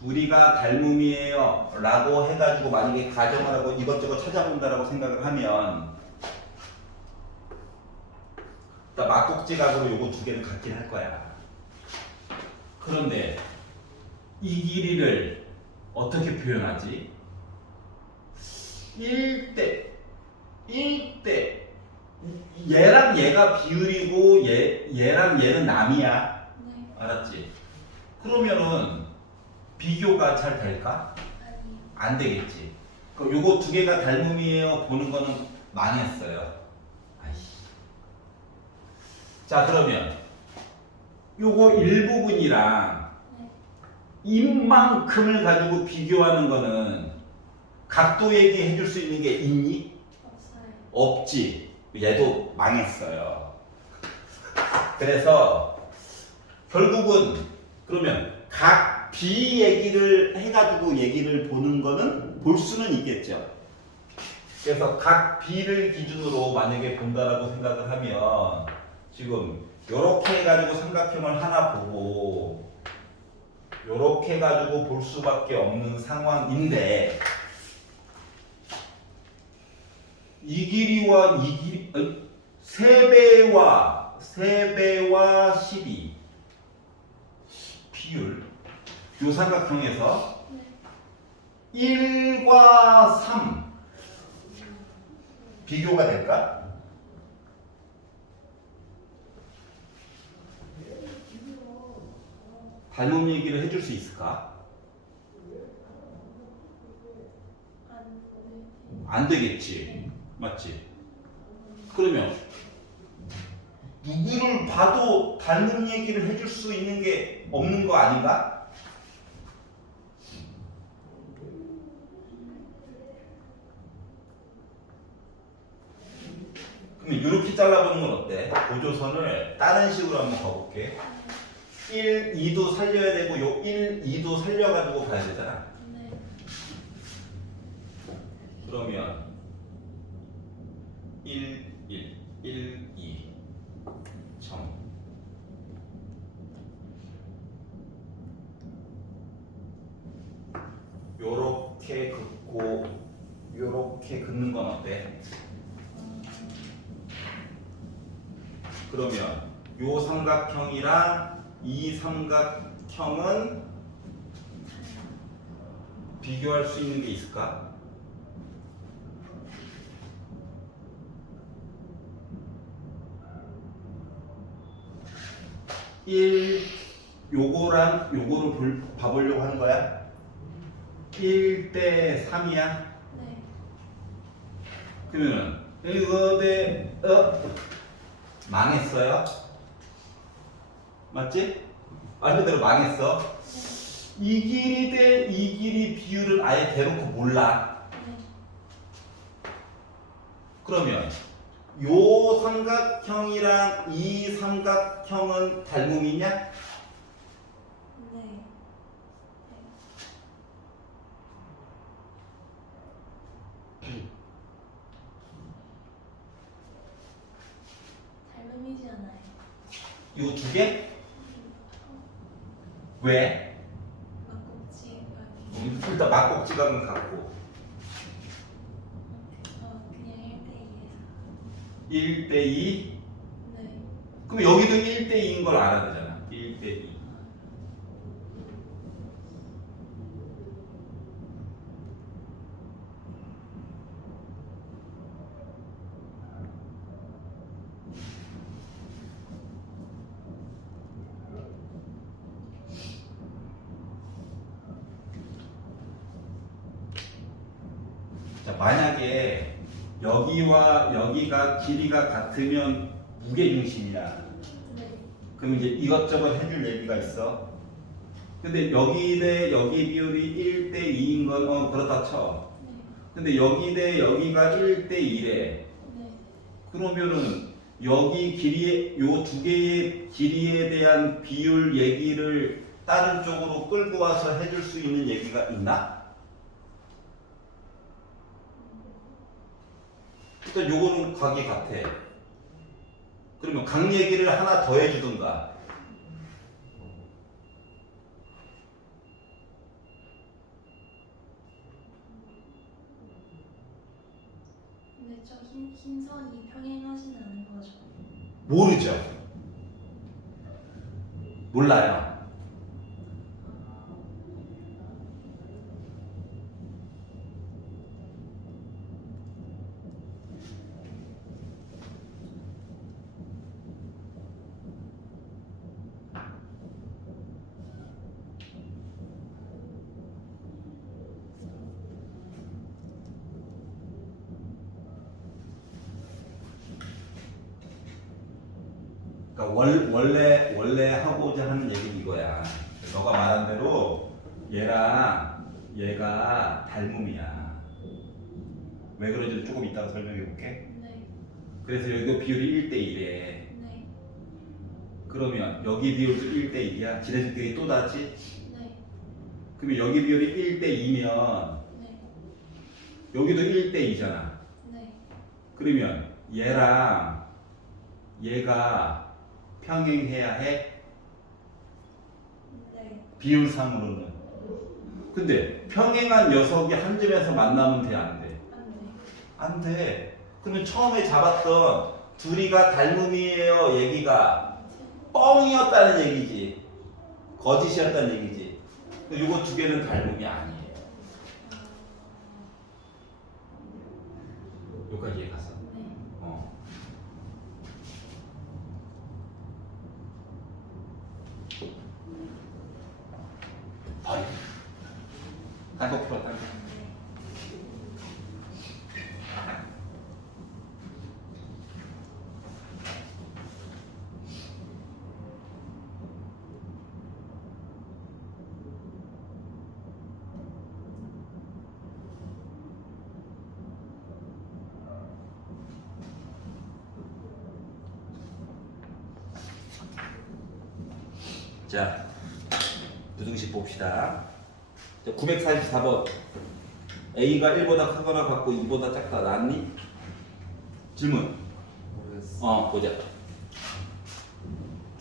둘이가 닮음이에요 라고 해가지고 만약에 가정을 하고 이것저것 찾아본다라고 생각을 하면 막국지각으로 요거 두 개는 같긴 할 거야. 그런데 이 길이를 어떻게 표현하지? 1대 얘랑 얘가 비율이고 얘랑 얘는 남이야. 네. 알았지? 그러면은 비교가 잘 될까? 아니요. 안 되겠지. 요거 두 개가 닮음이에요 보는 거는 망했어요. 아이씨. 자, 그러면 요거 일부분이랑 네. 이만큼을 가지고 비교하는 거는 각도 얘기해 줄 수 있는 게 있니? 없어요. 없지. 얘도 망했어요. 그래서 결국은 그러면 각 B 얘기를 해가지고 얘기를 보는 거는 볼 수는 있겠죠. 그래서 각 B를 기준으로 만약에 본다라고 생각을 하면 지금 요렇게 해가지고 삼각형을 하나 보고 요렇게 해가지고 볼 수밖에 없는 상황인데 이 길이와 이 길이 3배와 12 비율 요 삼각형에서 네. 1과 3 비교가 될까? 닮은 얘기를 해줄 수 있을까? 안 돼. 안 되겠지. 맞지? 그러면 누구를 봐도 닮은 얘기를 해줄 수 있는 게 없는 거 아닌가? 그러면 이렇게 잘라보는 건 어때? 보조선을 다른 식으로 한번 가볼게. 1, 2도 살려야 되고 요 1, 2도 살려가지고 가야 되잖아. 네. 그러면 1, 1, 1, 2 점 요렇게 긋고 요렇게 긋는 건 어때? 그러면 요 삼각형이랑 이 삼각형은 비교할 수 있는 게 있을까? 요거랑 요거를 봐보려고 하는 거야? 1대 3이야? 네. 그러면은 이거 대 망했어요? 맞지? 말 그대로 망했어. 이 길이 대 이 길이 비율을 아예 대놓고 몰라. 네. 그러면 요 삼각형이랑 이 삼각형은 닮음이냐? 네. 닮음이지 않아요. 요 두 개? 왜? 막꼭지가 일단 막곡지각은 같고 그냥 1대 2예요. 1대 2? 네. 그럼 여기도 1대 2인 걸 알아야 되잖아. 1대 2. 자, 만약에 여기와 여기가 길이가 같으면 무게중심이야. 네. 그럼 이제 이것저것 해줄 얘기가 있어. 근데 여기 대 여기 비율이 1대 2인 건 그렇다 쳐. 네. 근데 여기 대 여기가 1대 2래. 네. 그러면은 여기 길이에 요 두 개의 길이에 대한 비율 얘기를 다른 쪽으로 끌고 와서 해줄 수 있는 얘기가 있나? 일단 요거는 각이 같아. 그러면 각 얘기를 하나 더 해주든가. 근데 저 흰 선이 평행하진 않은 거죠. 모르죠. 몰라요. 그러니까 원래 하고자 하는 얘기는 이거야. 너가 말한 대로 얘랑 얘가 닮음이야. 왜 그런지 조금 이따가 설명해 볼게. 네. 그래서 여기가 비율이 1대 1에. 네. 그러면 여기 비율도 1대 1이야. 지네들끼리 또 다지? 네. 그러면 여기 비율이 1대 2면 네. 여기도 1대 2잖아. 네. 그러면 얘랑 얘가 평행해야 해. 네. 비율상으로는. 근데 평행한 녀석이 한 점에서 만나면 돼, 안 돼? 안 돼. 안 돼. 그러면 처음에 잡았던 둘이가 닮음이에요 얘기가 뻥이었다는 얘기지. 거짓이었다는 얘기지. 이거 두 개는 닮음이 아니에요. 여기까지 이해 갔어? 네. 버려. 딴거 풀어, 딴 거. 자, 부등식 봅시다. 자, 944번. A가 1보다 크거나 같고 2보다 작다. 낫니? 질문. 모르겠어. 보자.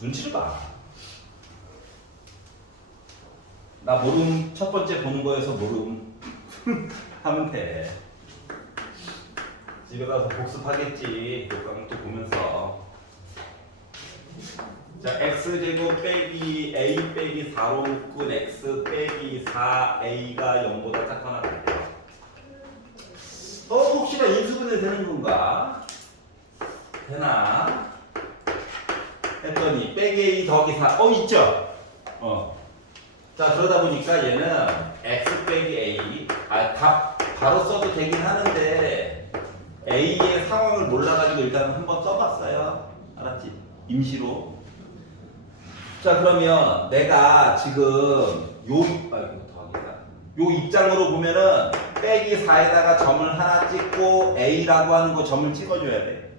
눈치를 봐. 나 모름 첫 번째 보는 거에서 모름 하면 돼. 집에 가서 복습하겠지. 녹강 또 보면서. 자, x제곱 빼기 a 빼기 4로 묶은 x 빼기 4a가 0보다 작거나 같다. 혹시나 인수분해 되는 건가? 되나? 했더니 빼기 a 더하기 4 있죠? 자, 그러다 보니까 얘는 x 빼기 a 답 바로 써도 되긴 하는데 a의 상황을 몰라가지고 일단 한번 써봤어요. 알았지? 임시로. 자, 그러면 내가 지금 요 입장으로 보면은 빼기 4에다가 점을 하나 찍고 a라고 하는 거 점을 찍어줘야 돼.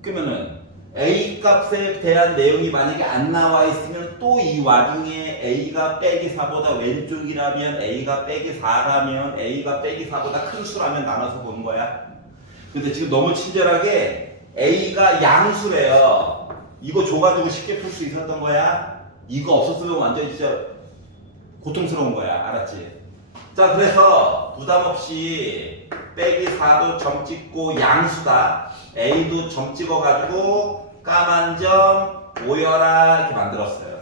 그러면은 a 값에 대한 내용이 만약에 안 나와 있으면 또 이 와중에 a가 빼기 4보다 왼쪽이라면 a가 빼기 4라면 a가 빼기 4보다 큰 수라면 나눠서 보는 거야. 근데 지금 너무 친절하게 a가 양수래요. 이거 줘가지고 쉽게 풀 수 있었던 거야. 이거 없었으면 완전히 진짜 고통스러운 거야. 알았지? 자, 그래서 부담 없이 빼기 4도 점 찍고 양수다. a도 점 찍어가지고 까만 점 오여라 이렇게 만들었어요.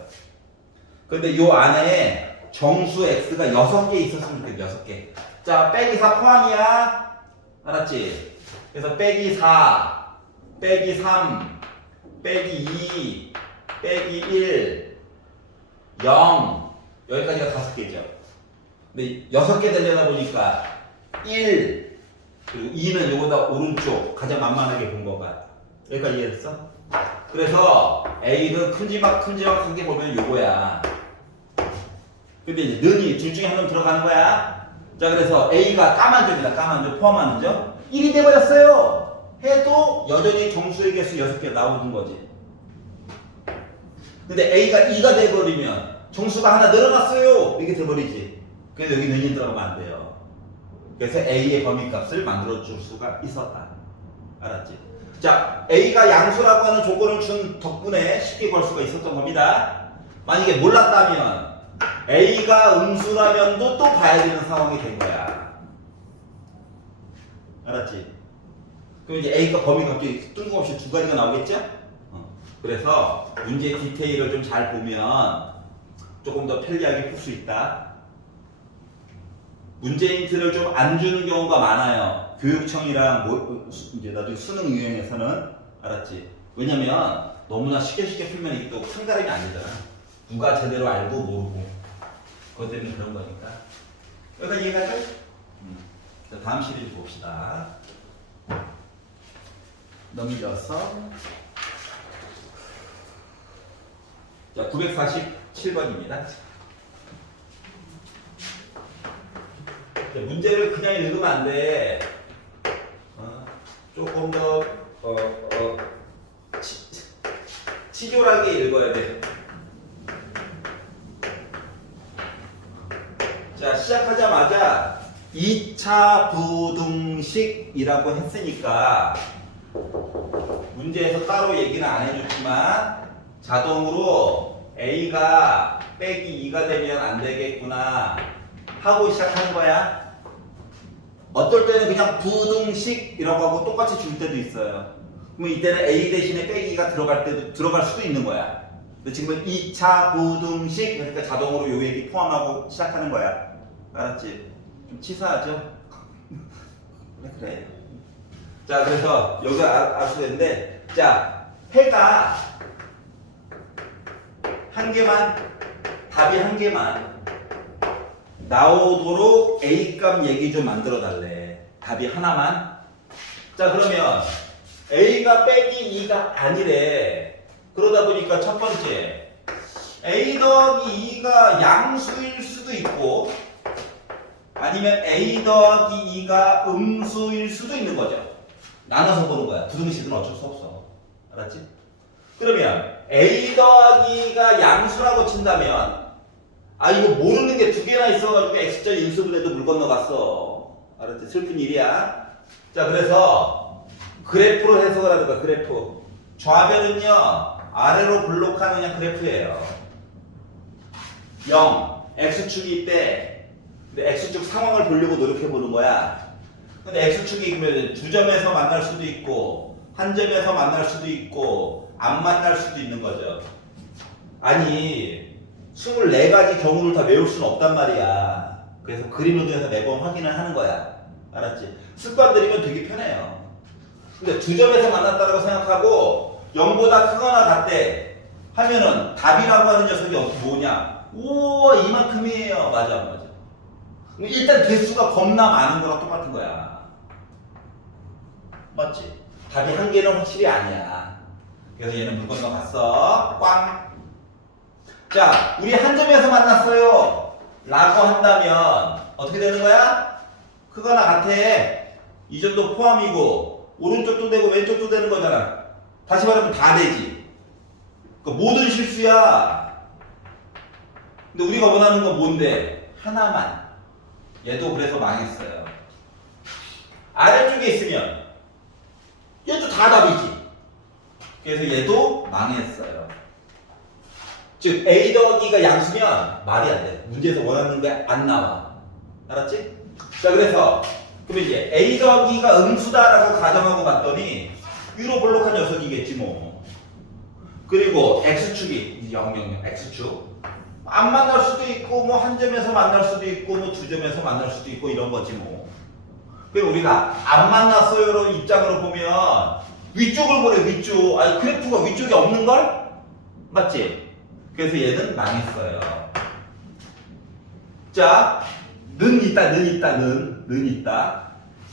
근데 요 안에 정수 x가 6개 있었으면 좋겠어. 6개. 자, 빼기 4 포함이야. 알았지? 그래서 빼기 4, 빼기 3, 빼기 2, 빼기 1, 0 여기까지가 5개죠. 근데 6개 되려다 보니까 1 그리고 2는 요거다 오른쪽 가장 만만하게 본 거가 여기까지 이해됐어? 그래서 A는 큼지막하게 보면 요거야. 근데 이제 는이 둘 중에 한 명 들어가는 거야. 자, 그래서 A가 까만 점이다. 까만 점 포함하는 점 1이 돼버렸어요. 해도 여전히 정수의 개수 6개 나오는 거지. 근데 A가 2가 돼버리면 정수가 하나 늘어났어요. 이게 돼버리지. 그래서 여기 는이 들어가면 안 돼요. 그래서 A의 범위값을 만들어줄 수가 있었다. 알았지? 자, A가 양수라고 하는 조건을 준 덕분에 쉽게 걸 수가 있었던 겁니다. 만약에 몰랐다면 A가 음수라면도 또 봐야 되는 상황이 된 거야. 알았지? 그럼 이제 A가 범위값이 뜬금없이 두 가지가 나오겠죠? 그래서 문제 디테일을 좀 잘 보면 조금 더 편리하게 풀 수 있다. 문제 힌트를 좀 안 주는 경우가 많아요. 교육청이랑 이제 나중에 수능 유형에서는. 알았지? 왜냐면 너무나 쉽게 풀면 이게 또 판가름이 안 되잖아. 누가 제대로 알고 모르고. 그것 때문에 그런 거니까. 여기까지 이해가죠? 자, 다음 시리즈 봅시다. 넘겨서 자, 947번입니다. 문제를 그냥 읽으면 안 돼. 조금 더 치졸하게 읽어야 돼. 자, 시작하자마자 2차 부등식이라고 했으니까 문제에서 따로 얘기는 안 해줬지만 자동으로 A가 빼기 2가 되면 안 되겠구나 하고 시작하는 거야. 어떨 때는 그냥 부등식이라고 하고 똑같이 줄 때도 있어요. 그럼 이때는 A 대신에 빼기가 들어갈 수도 있는 거야. 근데 지금은 2차 부등식 그러니까 자동으로 요 얘기 포함하고 시작하는 거야. 알았지? 좀 치사하죠? 그래. 자, 그래서 여기가 알 수 있는데, 자, 해가 한 개만, 답이 한 개만 나오도록 A값 얘기 좀 만들어 달래. 답이 하나만. 자, 그러면 A가 빼기 2가 아니래. 그러다 보니까 첫 번째 A 더하기 2가 양수일 수도 있고 아니면 A 더하기 2가 음수일 수도 있는 거죠. 나눠서 보는 거야. 부등식은 어쩔 수 없어. 알았지? 그러면 A 더하기가 양수라고 친다면 아 이거 모르는 게 두 개나 있어가지고 X자 인수분해도 물 건너갔어. 알았지? 슬픈 일이야. 자 그래서 그래프로 해석을 하는 거야. 그래프. 좌변은요 아래로 블록하는 그래프예요. 0 X축이 있대. 근데 X축 상황을 보려고 노력해 보는 거야. 근데 X축이 그러면 두 점에서 만날 수도 있고 한 점에서 만날 수도 있고 안 만날 수도 있는 거죠. 아니 24가지 경우를 다 외울 수는 없단 말이야. 그래서 그림을 그려서 매번 확인을 하는 거야. 알았지? 습관 들이면 되게 편해요. 근데 두 점에서 만났다고 생각하고 0보다 크거나 같대 하면은 답이라고 하는 녀석이 어떻게 뭐냐? 우와 이만큼이에요. 맞아 안 맞아? 일단 개수가 겁나 많은 거랑 똑같은 거야. 맞지? 답이 한 개는 확실히 아니야. 그래서 얘는 물 건너갔어. 꽝. 자, 우리 한 점에서 만났어요. 라고 한다면 어떻게 되는 거야? 크거나 같아. 이 점도 포함이고 오른쪽도 되고 왼쪽도 되는 거잖아. 다시 말하면 다 되지. 그러니까 모든 실수야. 근데 우리가 원하는 건 뭔데? 하나만. 얘도 그래서 망했어요. 아래쪽에 있으면 얘도 다 답이지. 그래서 얘도 망했어요. 즉 A 더하기가 양수면 말이 안 돼. 문제에서 원하는 게 안 나와. 알았지? 자 그래서 그러면 이제 A 더하기가 음수다라고 가정하고 봤더니 위로 볼록한 녀석이겠지 뭐. 그리고 X축이 0, 0, 0 X축 안 만날 수도 있고 뭐 한 점에서 만날 수도 있고 뭐 두 점에서 만날 수도 있고 이런 거지 뭐. 그리고 우리가 안 만났어요로 입장으로 보면 위쪽을 보래. 위쪽. 아니 그래프가 위쪽에 없는 걸? 맞지? 그래서 얘는 망했어요. 자, 는 있다.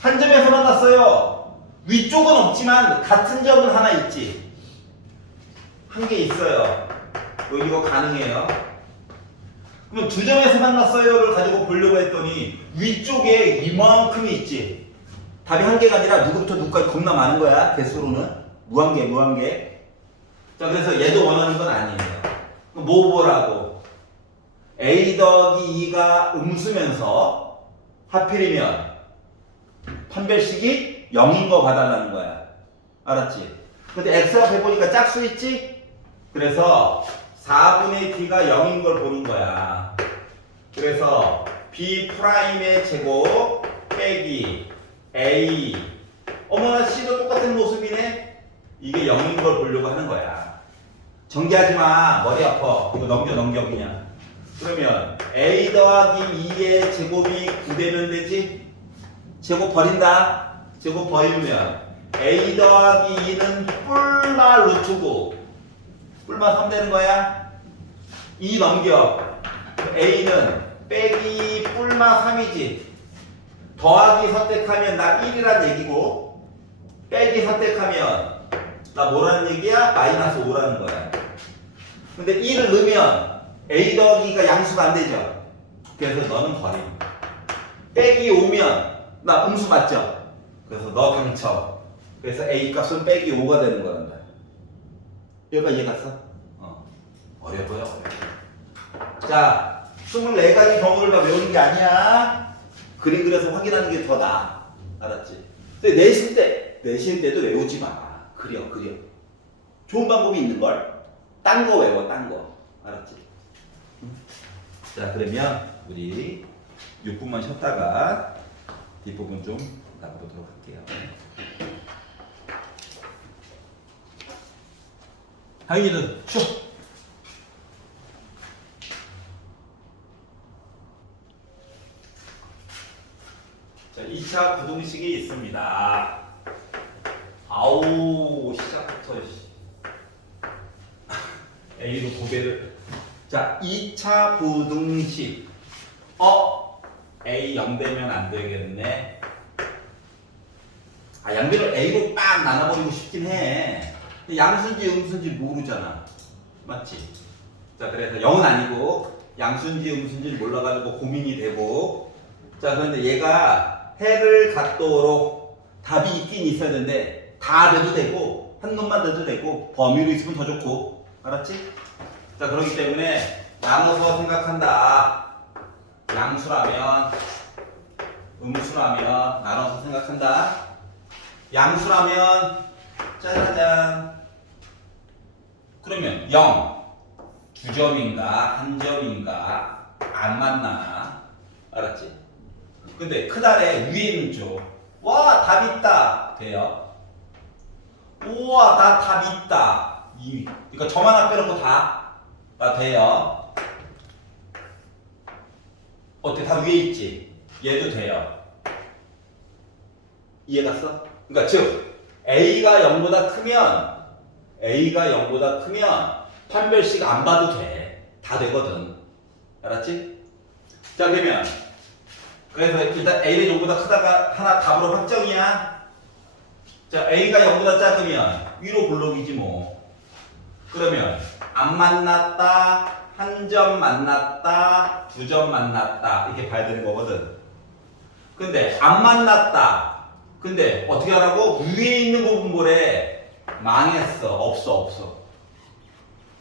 한 점에서 만났어요. 위쪽은 없지만 같은 점은 하나 있지. 한 개 있어요. 이거 가능해요. 그러면 두 점에서 만났어요를 가지고 보려고 했더니 위쪽에 이만큼이 있지. 답이 한 개가 아니라 누구부터 누구까지 겁나 많은 거야. 개수로는 무한개. 자 그래서 얘도 원하는 건 아니에요. 뭐 보라고? A 더하기 2가 음수면서 하필이면 판별식이 0인 거 봐달라는 거야. 알았지? 근데 X가 100보니까 짝수 있지? 그래서 4분의 T가 0인 걸 보는 거야. 그래서 B'의 제곱 빼기 A 어머나 C도 똑같은 모습이네. 이게 0인 걸 보려고 하는 거야. 전개하지 마. 머리 아파. 이거 넘겨 그냥. 그러면 A 더하기 2의 제곱이 9되면 되지? 제곱 버린다. 제곱 버리면 A 더하기 2는 뿔마 루트고 뿔마 3 되는 거야. 2 넘겨. A는 빼기 뿔마 3이지. 더하기 선택하면 나 1이란 얘기고 빼기 선택하면 나 뭐라는 얘기야? 마이너스 5라는 거야. 근데 1을 넣으면 A 더하기가 양수가 안 되죠. 그래서 너는 버림. 빼기 5면 나 음수 맞죠? 그래서 너 당첨. 그래서 A 값은 빼기 5가 되는 거란다. 여기까지 이해 갔어? 어려 보여. 자, 24가지 경우를 다 외우는 게 아니야. 그림 그려서 확인하는 게 더 나아. 알았지? 근데 내실 때도 외우지 마. 그려. 좋은 방법이 있는걸? 딴 거 외워, 딴 거. 알았지? 자, 그러면 우리 6분만 쉬었다가 뒷부분 좀 나가보도록 할게요. 하윤이는 쉬어. 자, 2차 부등식이 있습니다. 아우, 시작부터 A로 고배를. 자, 2차 부등식. A 0되면 안 되겠네. 양변을 A로 빡 나눠버리고 싶긴 해. 근데 양수인지 음수인지 모르잖아. 맞지? 자, 그래서 0은 아니고 양수인지 음수인지 몰라가지고 고민이 되고. 자, 그런데 얘가 해를 갖도록 답이 있긴 있어야 되는데 다 돼도 되고 한 놈만 돼도 되고 범위로 있으면 더 좋고 알았지? 자, 그렇기 때문에 나눠서 생각한다. 양수라면, 음수라면 나눠서 생각한다. 양수라면 짜자잔. 그러면 0, 2점인가 1점인가 안 만나. 알았지? 근데 크다래 위에 있는 쪽. 와, 답 있다. 돼요. 우와, 나 답 있다. 그러니까 점 하나 빼놓고 다 돼요. 어때? 다 위에 있지? 얘도 돼요. 이해 갔어? 그러니까 즉 A가 0보다 크면 판별식 안 봐도 돼. 다 되거든. 알았지? 자, 그러면 그래서 일단 A는 0보다 크다가 하나 답으로 확정이야. 자, A가 0보다 작으면 위로 블록이지 뭐. 그러면 안 만났다, 한 점 만났다, 2점 만났다 이렇게 봐야 되는 거거든. 근데 안 만났다. 근데 어떻게 하라고? 위에 있는 부분 보래. 망했어. 없어.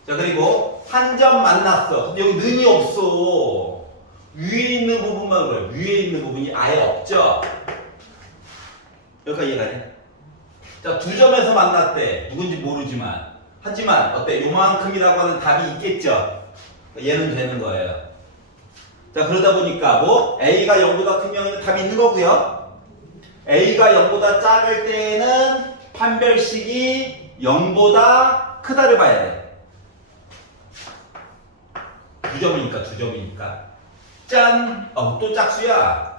자, 그리고 한 점 만났어. 근데 여기 는이 없어. 위에 있는 부분만 그래. 위에 있는 부분이 아예 없죠. 여기까지 이해가냐? 자, 2점에서 만났대. 누군지 모르지만. 하지만 어때? 요만큼이라고 하는 답이 있겠죠. 얘는 되는 거예요. 자, 그러다 보니까 뭐 A가 0보다 크면 답이 있는 거고요. A가 0보다 작을 때에는 판별식이 0보다 크다를 봐야 돼. 2점이니까. 짠! 또 짝수야.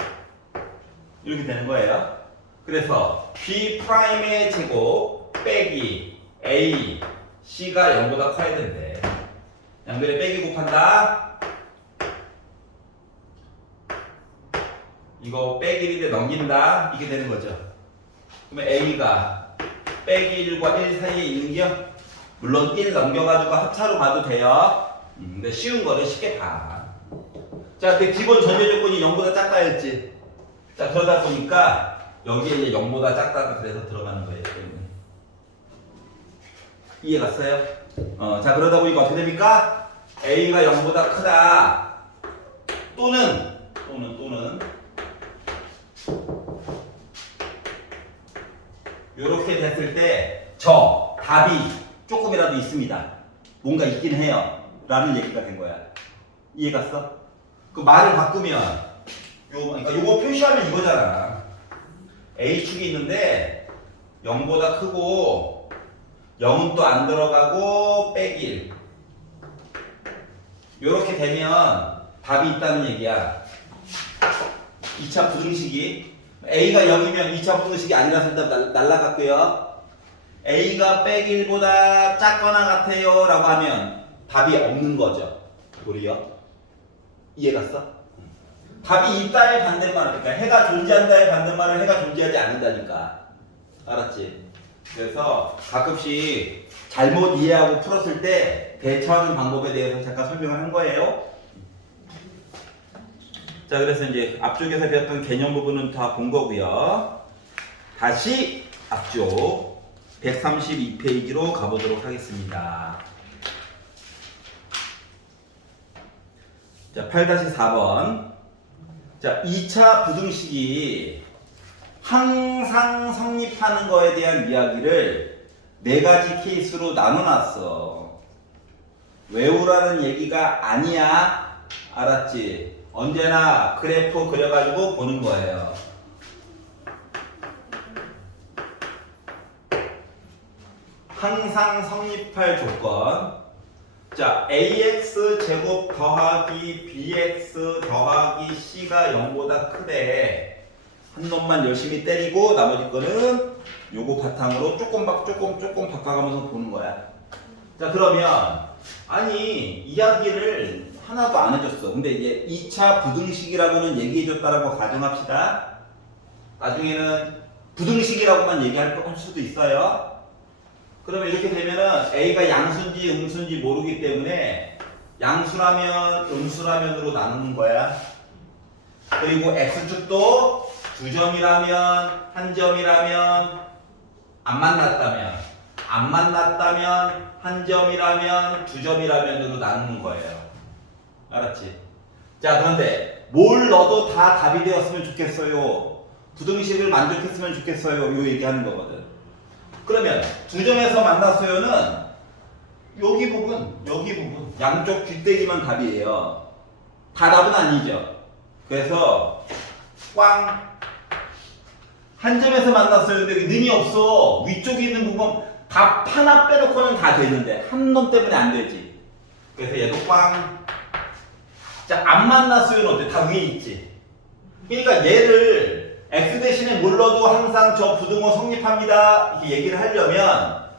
이렇게 되는 거예요. 그래서 B'의 제곱 빼기 A, C가 0보다 커야 된대. 양변에 빼기 곱한다. 이거 빼기 1인데 넘긴다. 이게 되는 거죠. 그러면 A가 빼기 1과 1 사이에 있는 게 물론 1 넘겨가지고 합차로 봐도 돼요. 근데 쉬운 거를 쉽게 봐. 자, 근데 기본 전제 조건이 0보다 작다였지. 자, 그러다 보니까 여기에 이제 0보다 작다가 그래서 들어가는 거예요. 이해 갔어요? 자, 그러다 보니까 어떻게 됩니까? A가 0보다 크다. 또는 요렇게 됐을 때 답이 조금이라도 있습니다. 뭔가 있긴 해요. 라는 얘기가 된 거야. 이해 갔어? 그 말을 바꾸면 그러니까 요거 표시하면 이거잖아. A축이 있는데 0보다 크고 0은 또 안 들어가고 빼기 1. 요렇게 되면 답이 있다는 얘기야. 2차 부등식이 A가 0이면 2차 부등식이 아니라서 일단 날라갔고요. A가 빼기 1보다 작거나 같아요 라고 하면 답이 없는 거죠. 우리요. 이해 갔어? 답이 있다의 반대말은 그러니까 해가 존재한다의 반대말은 해가 존재하지 않는다니까. 알았지? 그래서 가끔씩 잘못 이해하고 풀었을 때 대처하는 방법에 대해서 잠깐 설명을 한 거예요. 자, 그래서 이제 앞쪽에서 배웠던 개념 부분은 다 본 거고요. 다시 앞쪽 132페이지로 가보도록 하겠습니다. 자, 8-4번. 자, 2차 부등식이 항상 성립하는 거에 대한 이야기를 4가지 케이스로 나눠놨어. 외우라는 얘기가 아니야. 알았지? 언제나 그래프 그려가지고 보는 거예요. 항상 성립할 조건. 자, ax 제곱 더하기 bx 더하기 c가 0보다 크대. 한 놈만 열심히 때리고 나머지 거는 요거 바탕으로 조금 바꿔가면서 보는 거야. 자, 그러면 아니 이야기를 하나도 안 해줬어. 근데 이제 2차 부등식이라고는 얘기해줬다라고 가정합시다. 나중에는 부등식이라고만 할 수도 있어요. 그러면 이렇게 되면은 A가 양수인지 음수인지 모르기 때문에 양수라면 음수라면으로 나누는 거야. 그리고 X축도 2점이라면 1점이라면 안 만났다면 안 만났다면 한 점이라면 두 점이라면으로 나누는 거예요. 알았지? 자, 그런데 뭘 넣어도 다 답이 되었으면 좋겠어요. 부등식을 만족했으면 좋겠어요. 요 얘기하는 거거든. 그러면 두 점에서 만났어요는 여기 부분, 여기 부분, 양쪽 뒷대기만 답이에요. 다 답은 아니죠. 그래서 꽝. 한 점에서 만났어요. 근데 능이 없어. 위쪽에 있는 부분 답 하나 빼놓고는 다 되는데 한 놈 때문에 안 되지. 그래서 얘도 꽝. 자, 안 만났어요는 어때? 다 위에 있지. 그러니까 얘를 x 대신에 물러도 항상 저 부등호 성립합니다. 이렇게 얘기를 하려면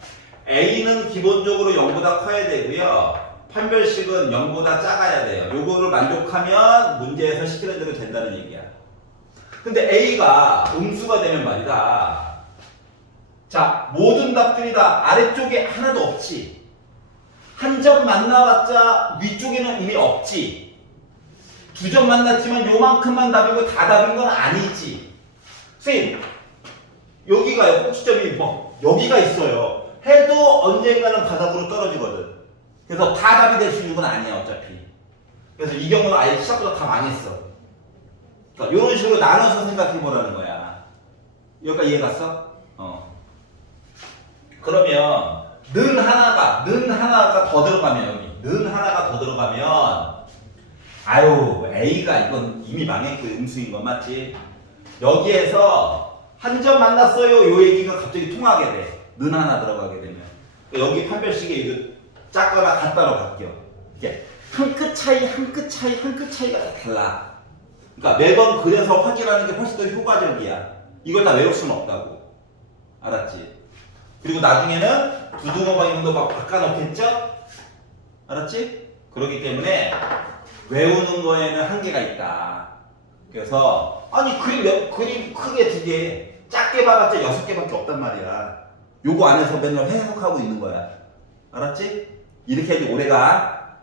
a는 기본적으로 0보다 커야 되고요. 판별식은 0보다 작아야 돼요. 요거를 만족하면 문제에서 시키는 대로 된다는 얘기야. 근데 a가 음수가 되면 말이다. 자, 모든 답들이 다 아래쪽에 하나도 없지. 한 점 만나봤자 위쪽에는 이미 없지. 두 점 만났지만 요만큼만 답이고 다 답인 건 아니지. 선생님, 여기가요, 꼭지점이 뭐 여기가 있어요. 해도 언젠가는 바닥으로 떨어지거든. 그래서 다 답이 될 수 있는 건 아니야, 어차피. 그래서 이 경우는 아예 시작부터 다 망했어. 그러니까 이런 식으로 나눠서 생각해 보라는 거야. 여기까지 이해 갔어? 그러면 는 하나가 더 들어가면 여기 는 하나가 더 들어가면 아유 A가 이건 이미 망했고 음수인 건 맞지? 여기에서 한 점 만났어요 요 얘기가 갑자기 통하게 돼. 는 하나 들어가게 되면 여기 판별식에 이거 작거나 같다로 바뀌어. 이게 한 끗 차이 한 끗 차이가 다 달라. 그러니까 매번 그려서 확인하는 게 훨씬 더 효과적이야. 이걸 다 외울 수는 없다고. 알았지? 그리고 나중에는 부등호 방향도 막 바꿔놓겠죠? 알았지? 그렇기 때문에 외우는 거에는 한계가 있다. 그래서 아니 그림 크게 2개 작게 봐봤자 6개밖에 없단 말이야. 요거 안에서 맨날 해석하고 있는 거야. 알았지? 이렇게 해야지 오래가.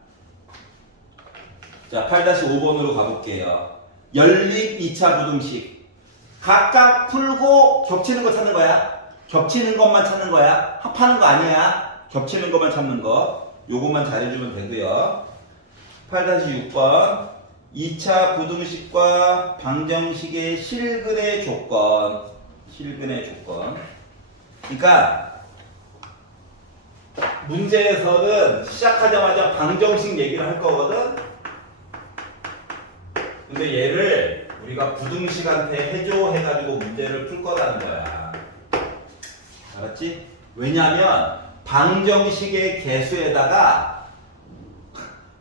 자, 8-5번으로 가볼게요. 연립 2차 부등식. 각각 풀고 겹치는 거 찾는 거야. 겹치는 것만 찾는 거야. 합하는 거 아니야. 겹치는 것만 찾는 거. 요것만 잘해주면 되고요. 8-6번. 2차 부등식과 방정식의 실근의 조건. 실근의 조건. 그러니까 문제에서는 시작하자마자 방정식 얘기를 할 거거든. 근데 얘를 우리가 부등식한테 해줘 해가지고 문제를 풀 거라는 거야. 알았지? 왜냐하면 방정식의 개수에다가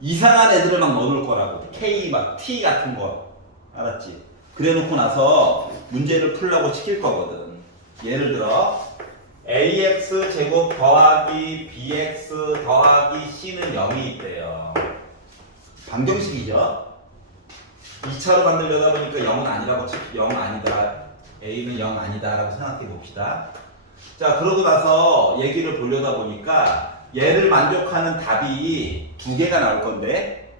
이상한 애들을 막 넣어놓을 거라고. K 막 T 같은 거. 알았지? 그래 놓고 나서 문제를 풀라고 시킬 거거든. 예를 들어 ax 제곱 더하기 bx 더하기 c는 0이 있대요. 방정식이죠. 2차로 만들려다 보니까 0은 아니라고 0 아니다. a는 0 아니다 라고 생각해 봅시다. 자, 그러고 나서 얘기를 보려다 보니까 얘를 만족하는 답이 2개가 나올 건데,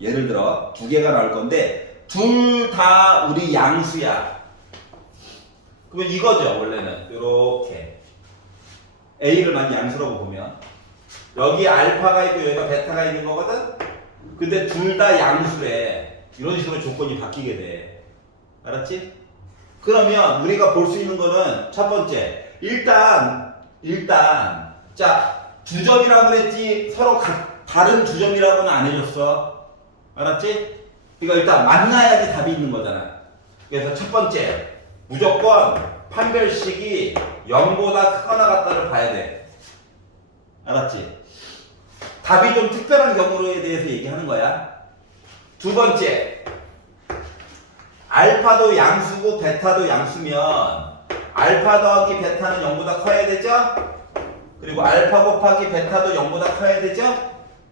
예를 들어 2개가 나올 건데 둘 다 우리 양수야. 그러면 이거죠. 원래는 이렇게 A를 많이 양수라고 보면 여기 알파가 있고 여기가 베타가 있는 거거든. 근데 둘 다 양수래. 이런 식으로 조건이 바뀌게 돼. 알았지? 그러면 우리가 볼 수 있는 거는 첫 번째, 일단 자, 두 점이라고 그랬지 서로 다른 두 점이라고는 안 해줬어. 알았지? 그러니까 일단 만나야지 답이 있는 거잖아. 그래서 첫 번째, 무조건 판별식이 0보다 크거나 같다를 봐야 돼. 알았지? 답이 좀 특별한 경우에 대해서 얘기하는 거야. 두 번째, 알파도 양수고 베타도 양수면 알파 더하기 베타는 0보다 커야 되죠? 그리고 알파 곱하기 베타도 0보다 커야 되죠?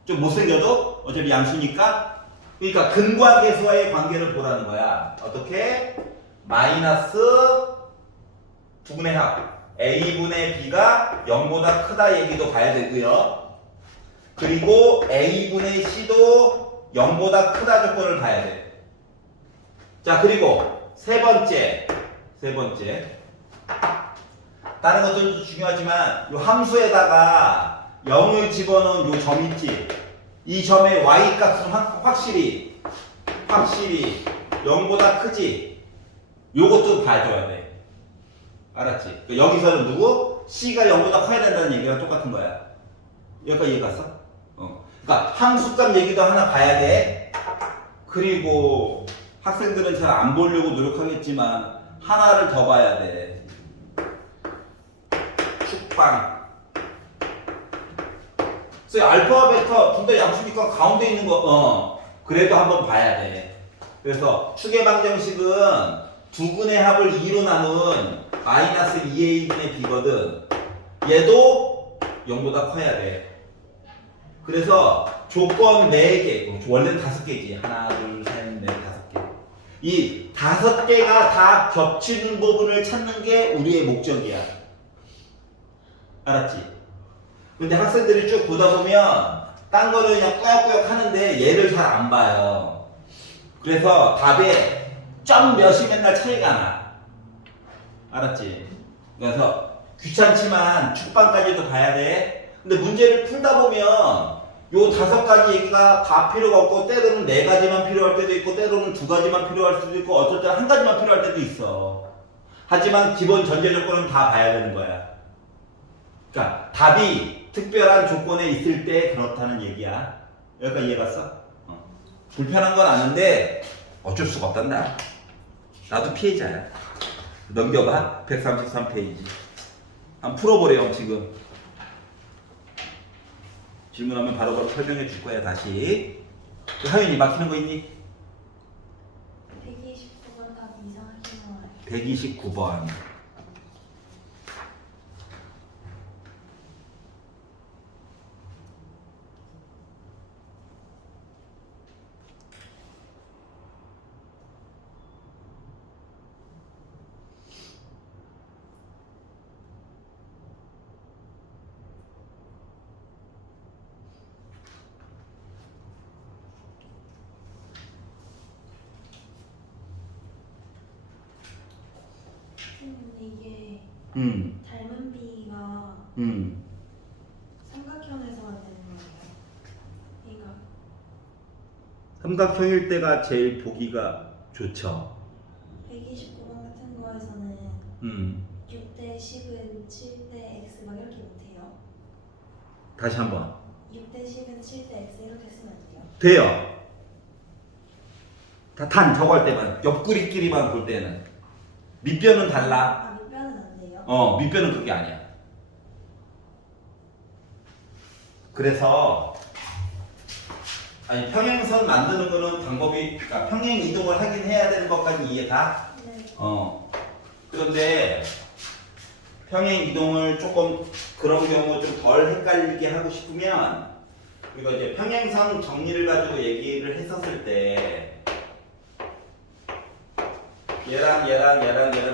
좀 못생겨도 어차피 양수니까. 그러니까 근과 계수와의 관계를 보라는 거야. 어떻게? 마이너스 2분의 합 a분의 b가 0보다 크다 얘기도 봐야 되고요. 그리고 a분의 c도 0보다 크다 조건을 봐야 돼. 자, 그리고 세 번째 다른 것들도 중요하지만 요 함수에다가 0을 집어넣은 요 점 있지. 이 점의 y 값은 확실히 0보다 크지. 요것도 봐줘야 돼. 알았지? 그러니까 여기서는 누구? C가 0보다 커야 된다는 얘기랑 똑같은 거야. 여기까지 이해 갔어? 그러니까 함수값 얘기도 하나 봐야 돼. 그리고 학생들은 잘 안 보려고 노력하겠지만 하나를 더 봐야 돼. 축방. 그래서 알파, 베타 둘 다 양수니까 가운데 있는 거 그래도 한번 봐야 돼. 그래서 축의 방정식은 두근의 합을 2로 나눈 마이너스 2a분의 b거든. 얘도 0보다 커야 돼. 그래서 조건 4개, 원래는 5개지. 하나, 둘, 셋, 넷, 5개. 이 5개가 다 겹치는 부분을 찾는 게 우리의 목적이야. 알았지? 근데 학생들이 쭉 보다 보면 딴 거는 그냥 꾸역꾸역 하는데 얘를 잘 안 봐요. 그래서 답에 점 몇이 맨날 차이가 나. 알았지? 그래서 귀찮지만 축방까지도 봐야 돼. 근데 문제를 풀다 보면 요 5가지 얘기가 다 필요가 없고 때로는 4가지만 필요할 때도 있고 때로는 2가지만 필요할 수도 있고 어떨 때는 1가지만 필요할 때도 있어. 하지만 기본 전제 조건은 다 봐야 되는 거야. 그러니까 답이 특별한 조건에 있을 때 그렇다는 얘기야. 여기까지 이해 갔어? 불편한 건 아는데 어쩔 수가 없단다. 나도 피해자야. 넘겨봐. 133페이지. 한번 풀어보래요 지금. 질문하면 바로바로 설명해 줄 거야 다시. 하윤이 막히는 거 있니? 129번 답 이상하게 나와요. 129번. 근데 이게 음. 닮은 B가 삼각형에서만 되는 거예요. 얘가 삼각형일 때가 제일 보기가 좋죠. 129번 같은 거에서는 6대 10은 7대 x 막 이렇게 못해요. 다시 한번. 6대 10은 7대 x 이렇게 쓰면 안 돼요. 돼요. 단 저거 할 때만 옆구리끼리만 볼 때는 밑변은 달라. 아, 밑변은 안 돼요? 밑변은 그게 아니야. 그래서 아니 평행선 만드는 거는 방법이 그러니까 평행 이동을 하긴 해야 되는 것까지 이해가? 네. 그런데 평행 이동을 조금 그런 경우 좀 덜 헷갈리게 하고 싶으면 우리가 이제 평행선 정리를 가지고 얘기를 했었을 때 얘랑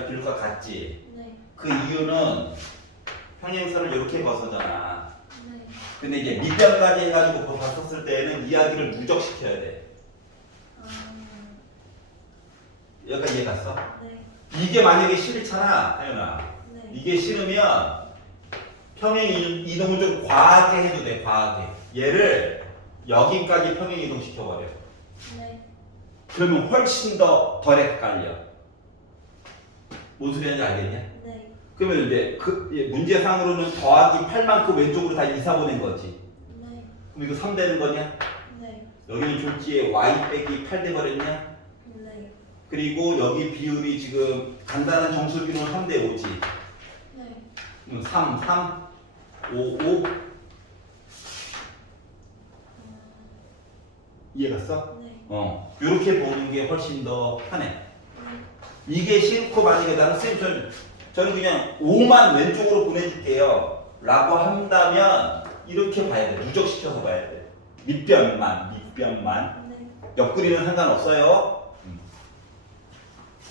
비율과 같지. 네. 그 이유는 평행선을 이렇게 벗어잖아. 네. 근데 이제 밑변까지 해가지고 봤었을 때는 이야기를 누적시켜야 돼. 아, 여기까지 이해 갔어? 네. 이게 만약에 싫잖아, 하연아. 네. 이게 싫으면 평행 이동을 좀 과하게 해도 돼, 과하게. 얘를 여기까지 평행 이동 시켜버려. 네. 그러면 훨씬 더 덜 헷갈려. 뭔 소리 하는지 알겠냐? 네. 그러면 이제 그 문제상으로는 더하기 8만큼 왼쪽으로 다 이사 보낸 거지. 네. 그럼 이거 3 되는 거냐? 네. 여기는 졸지에 y 빼기 8 돼버렸냐? 네. 그리고 여기 비율이 지금 간단한 정수비는 3대 5지. 네. 그럼 3, 5. 이해 갔어? 네. 이렇게 보는 게 훨씬 더 편해. 네. 이게 싫고 만약에 나는 쌤 저는 그냥 5만 왼쪽으로 보내줄게요 라고 한다면 이렇게 봐야 돼. 누적시켜서 봐야 돼. 밑변만. 네. 옆구리는 상관없어요.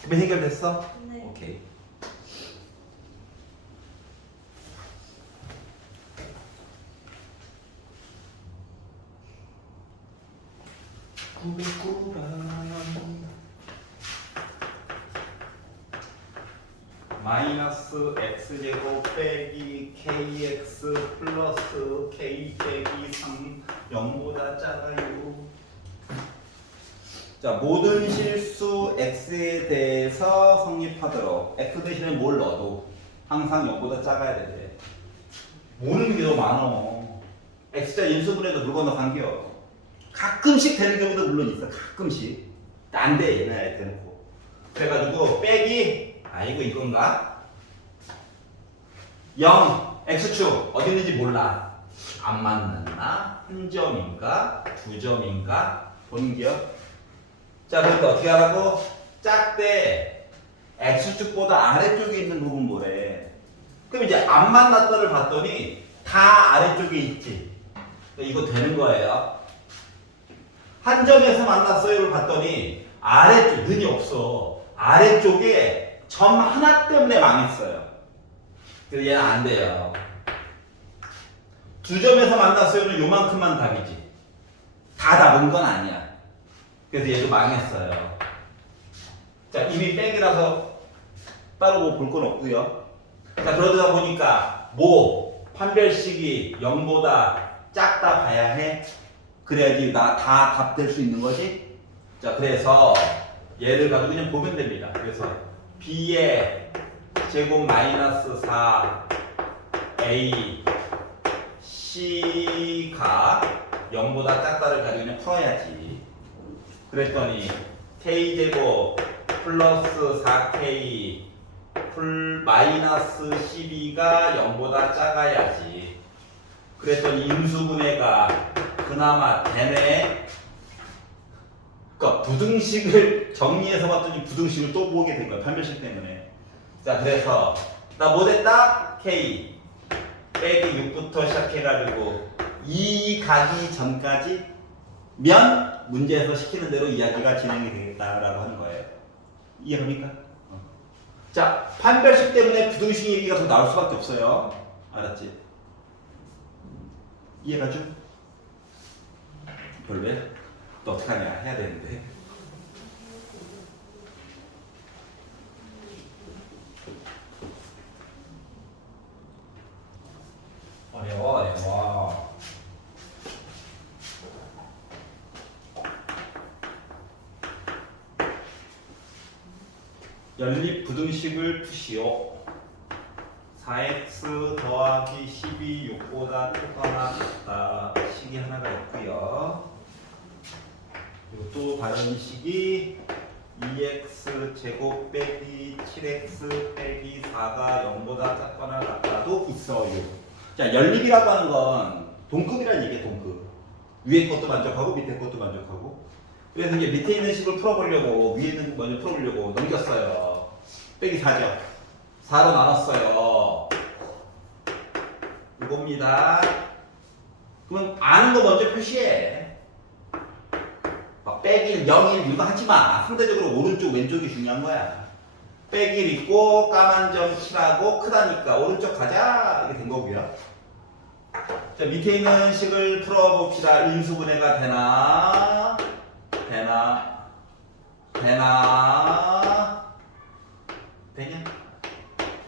그럼 해결됐어? 네. 오케이. 마이너스 x제곱 빼기 kx 플러스 k 빼기 3 0보다 작아요. 자, 모든 실수 x에 대해서 성립하도록 x 대신에 뭘 넣어도 항상 0보다 작아야 돼. 모르는 게 너무 많어. x자 인수분해도 물 건너 간겨. 가끔씩 되는 경우도 물론 있어. 가끔씩. 안 돼, 얘네 대놓고. 그래가지고 빼기 아이고 이건가? 0 x축 어디 있는지 몰라. 안 만났나? 한 점인가? 두 점인가? 보는 게요. 자, 그러니까 어떻게 하라고? 짝대 x축보다 아래쪽에 있는 부분 뭐래? 그럼 이제 안 만났다를 봤더니 다 아래쪽에 있지. 이거 되는 거예요. 한 점에서 만났어요를 봤더니 아래쪽, 는이 없어. 아래쪽에 점 하나 때문에 망했어요. 그래서 얘는 안 돼요. 두 점에서 만났어요는 요만큼만 답이지. 다 답은 건 아니야. 그래서 얘도 망했어요. 자, 이미 백이라서 따로 뭐 볼 건 없고요. 자, 그러다 보니까 뭐 판별식이 0보다 작다 봐야 해. 그래야지 나 다 답 될 수 있는 거지. 자, 그래서 얘를 가지고 그냥 보면 됩니다. 그래서 b의 제곱 마이너스 4 a c가 0보다 작다를 가지고 그냥 풀어야지. 그랬더니 k제곱 플러스 4k 마이너스 12가 0보다 작아야지. 그랬더니 인수분해가 그나마 되네. 그러니까 부등식을 정리해서 봤더니 부등식을 또 보게 된 거야. 판별식 때문에. 자, 그래서 나 뭐 됐다? k 빼기 6부터 시작해가지고 2 가기 전까지 면 문제에서 시키는 대로 이야기가 진행이 되겠다라고 하는 거예요. 이해합니까? 자, 판별식 때문에 부등식 얘기가 더 나올 수밖에 없어요. 알았지? 이해가죠? 별로야? 또 어떡하냐? 해야 되는데. 어려워. 연립 부등식을 푸시오. 4x 더하기 12 6보다 크거나 같다. 식이 하나가 있고요. 그리고 또 다른 식이 2x 제곱 빼기 7x 빼기 4가 0보다 작거나 같다도 있어요. 자, 연립이라고 하는 건 동급이라는 얘기예요. 동급. 위에 것도 만족하고 밑에 것도 만족하고. 그래서 이제 밑에 있는 식을 풀어보려고 위에 있는 거 먼저 풀어보려고 넘겼어요. 빼기 4죠. 4로 나눴어요. 이겁니다. 그러면 아는 거 먼저 표시해. 막 빼기 0, 1 이거 하지 마. 상대적으로 오른쪽 왼쪽이 중요한 거야. 빼기 1 있고 까만 점 칠하고 크다니까 오른쪽 가자. 이렇게 된 거고요. 자, 밑에 있는 식을 풀어봅시다. 인수분해가 되나? 되냐?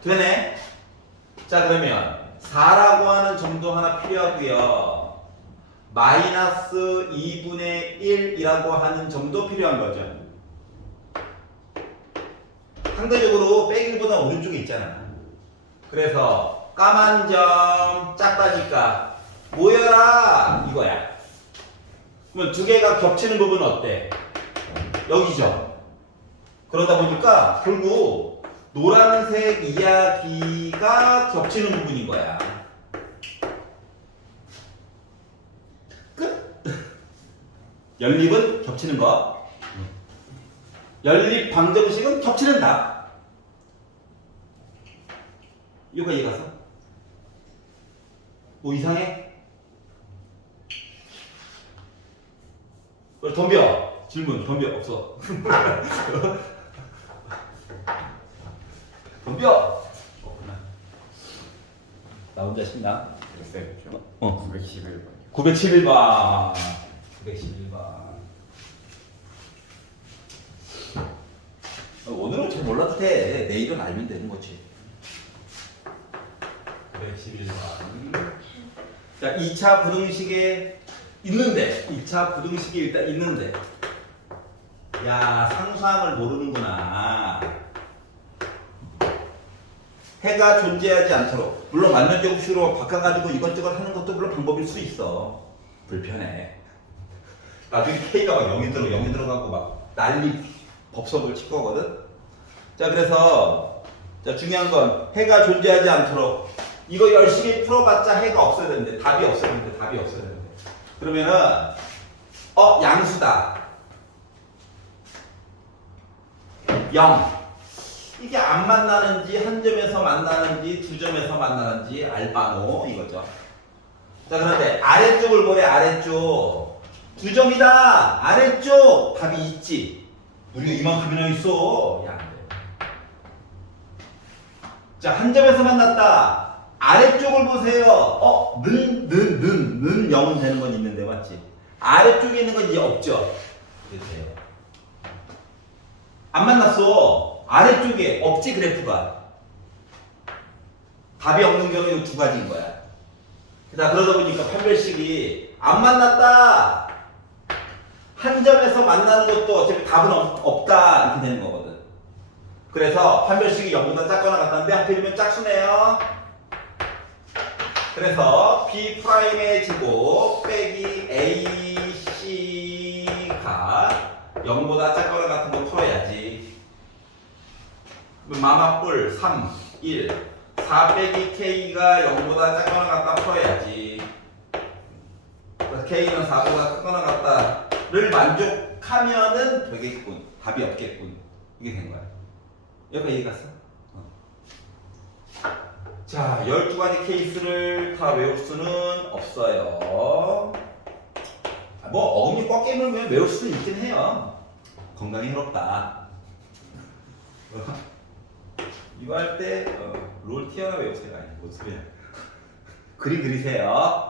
되네. 자, 그러면 4라고 하는 점도 하나 필요하고요. 마이너스 2분의 1이라고 하는 점도 필요한 거죠. 상대적으로 빼기 1보다 오른쪽에 있잖아. 그래서 까만 점 작다니까 모여라 이거야. 그러면 두 개가 겹치는 부분은 어때? 여기죠. 그러다 보니까 결국 노란색 이야기가 겹치는 부분인 거야. 끝. 연립은 겹치는 거. 연립 방정식은 겹치는 답. 이거 이해가서? 뭐 이상해? 덤벼. 질문 덤벼. 없어. 덤벼. 없구나. 나 혼자 신나? 됐어요. 911번. 911번. 911번. 오늘은 어차피 몰라도 돼. 내일은 알면 되는 거지. 111번. 자, 2차 부등식에 있는데 2차 부등식이 일단 있는데 야, 상수항을 모르는구나. 해가 존재하지 않도록 물론 만년제곱식으로 바꿔가지고 이것저것 하는 것도 물론 방법일 수 있어. 불편해. 나중에 K가 막 0이 들어가고 막 난리 법석을 칠 거거든. 자, 그래서 자, 중요한 건 해가 존재하지 않도록 이거 열심히 풀어봤자 해가 없어야 되는데 답이 없어야 되는데 그러면은 양수다 0 이게 안 만나는지 한 점에서 만나는지 두 점에서 만나는지 알바노 이거죠. 자, 그런데 아래쪽을 보래. 아래쪽 두 점이다. 아래쪽 답이 있지. 우리가 이만큼이나 있어. 야, 안 돼. 자, 한 점에서 만났다. 아래쪽을 보세요. 는 0은 되는 건 있는데 맞지? 아래쪽에 있는 건 이제 없죠. 이렇게 돼요. 안 만났어. 아래쪽에 없지 그래프가. 답이 없는 경우는 두 가지인 거야. 자, 그러다 보니까 판별식이 안 만났다. 한 점에서 만나는 것도 어차피 답은 없다 이렇게 되는 거거든. 그래서 판별식이 0보다 작거나 같다는데 하필이면 짝수네요. 그래서 B'의 제곱 빼기 AC가 0보다 작거나 같은 거 풀어야지. 마마뿔 3, 1, 4 빼기 K가 0보다 작거나 같다 풀어야지. 그래서 K는 4보다 크거나 같다를 만족하면은 되겠군. 답이 없겠군. 이게 된 거야. 여기까지 이해 갔어? 자, 12가지 케이스를 다 외울 수는 없어요. 뭐 어금니 꽉 깨물면 외울 수는 있긴 해요. 건강에 해롭다. 이거 할 때 롤 티어나 외우세요. 아니, 뭔 소리야. 그림 그리세요.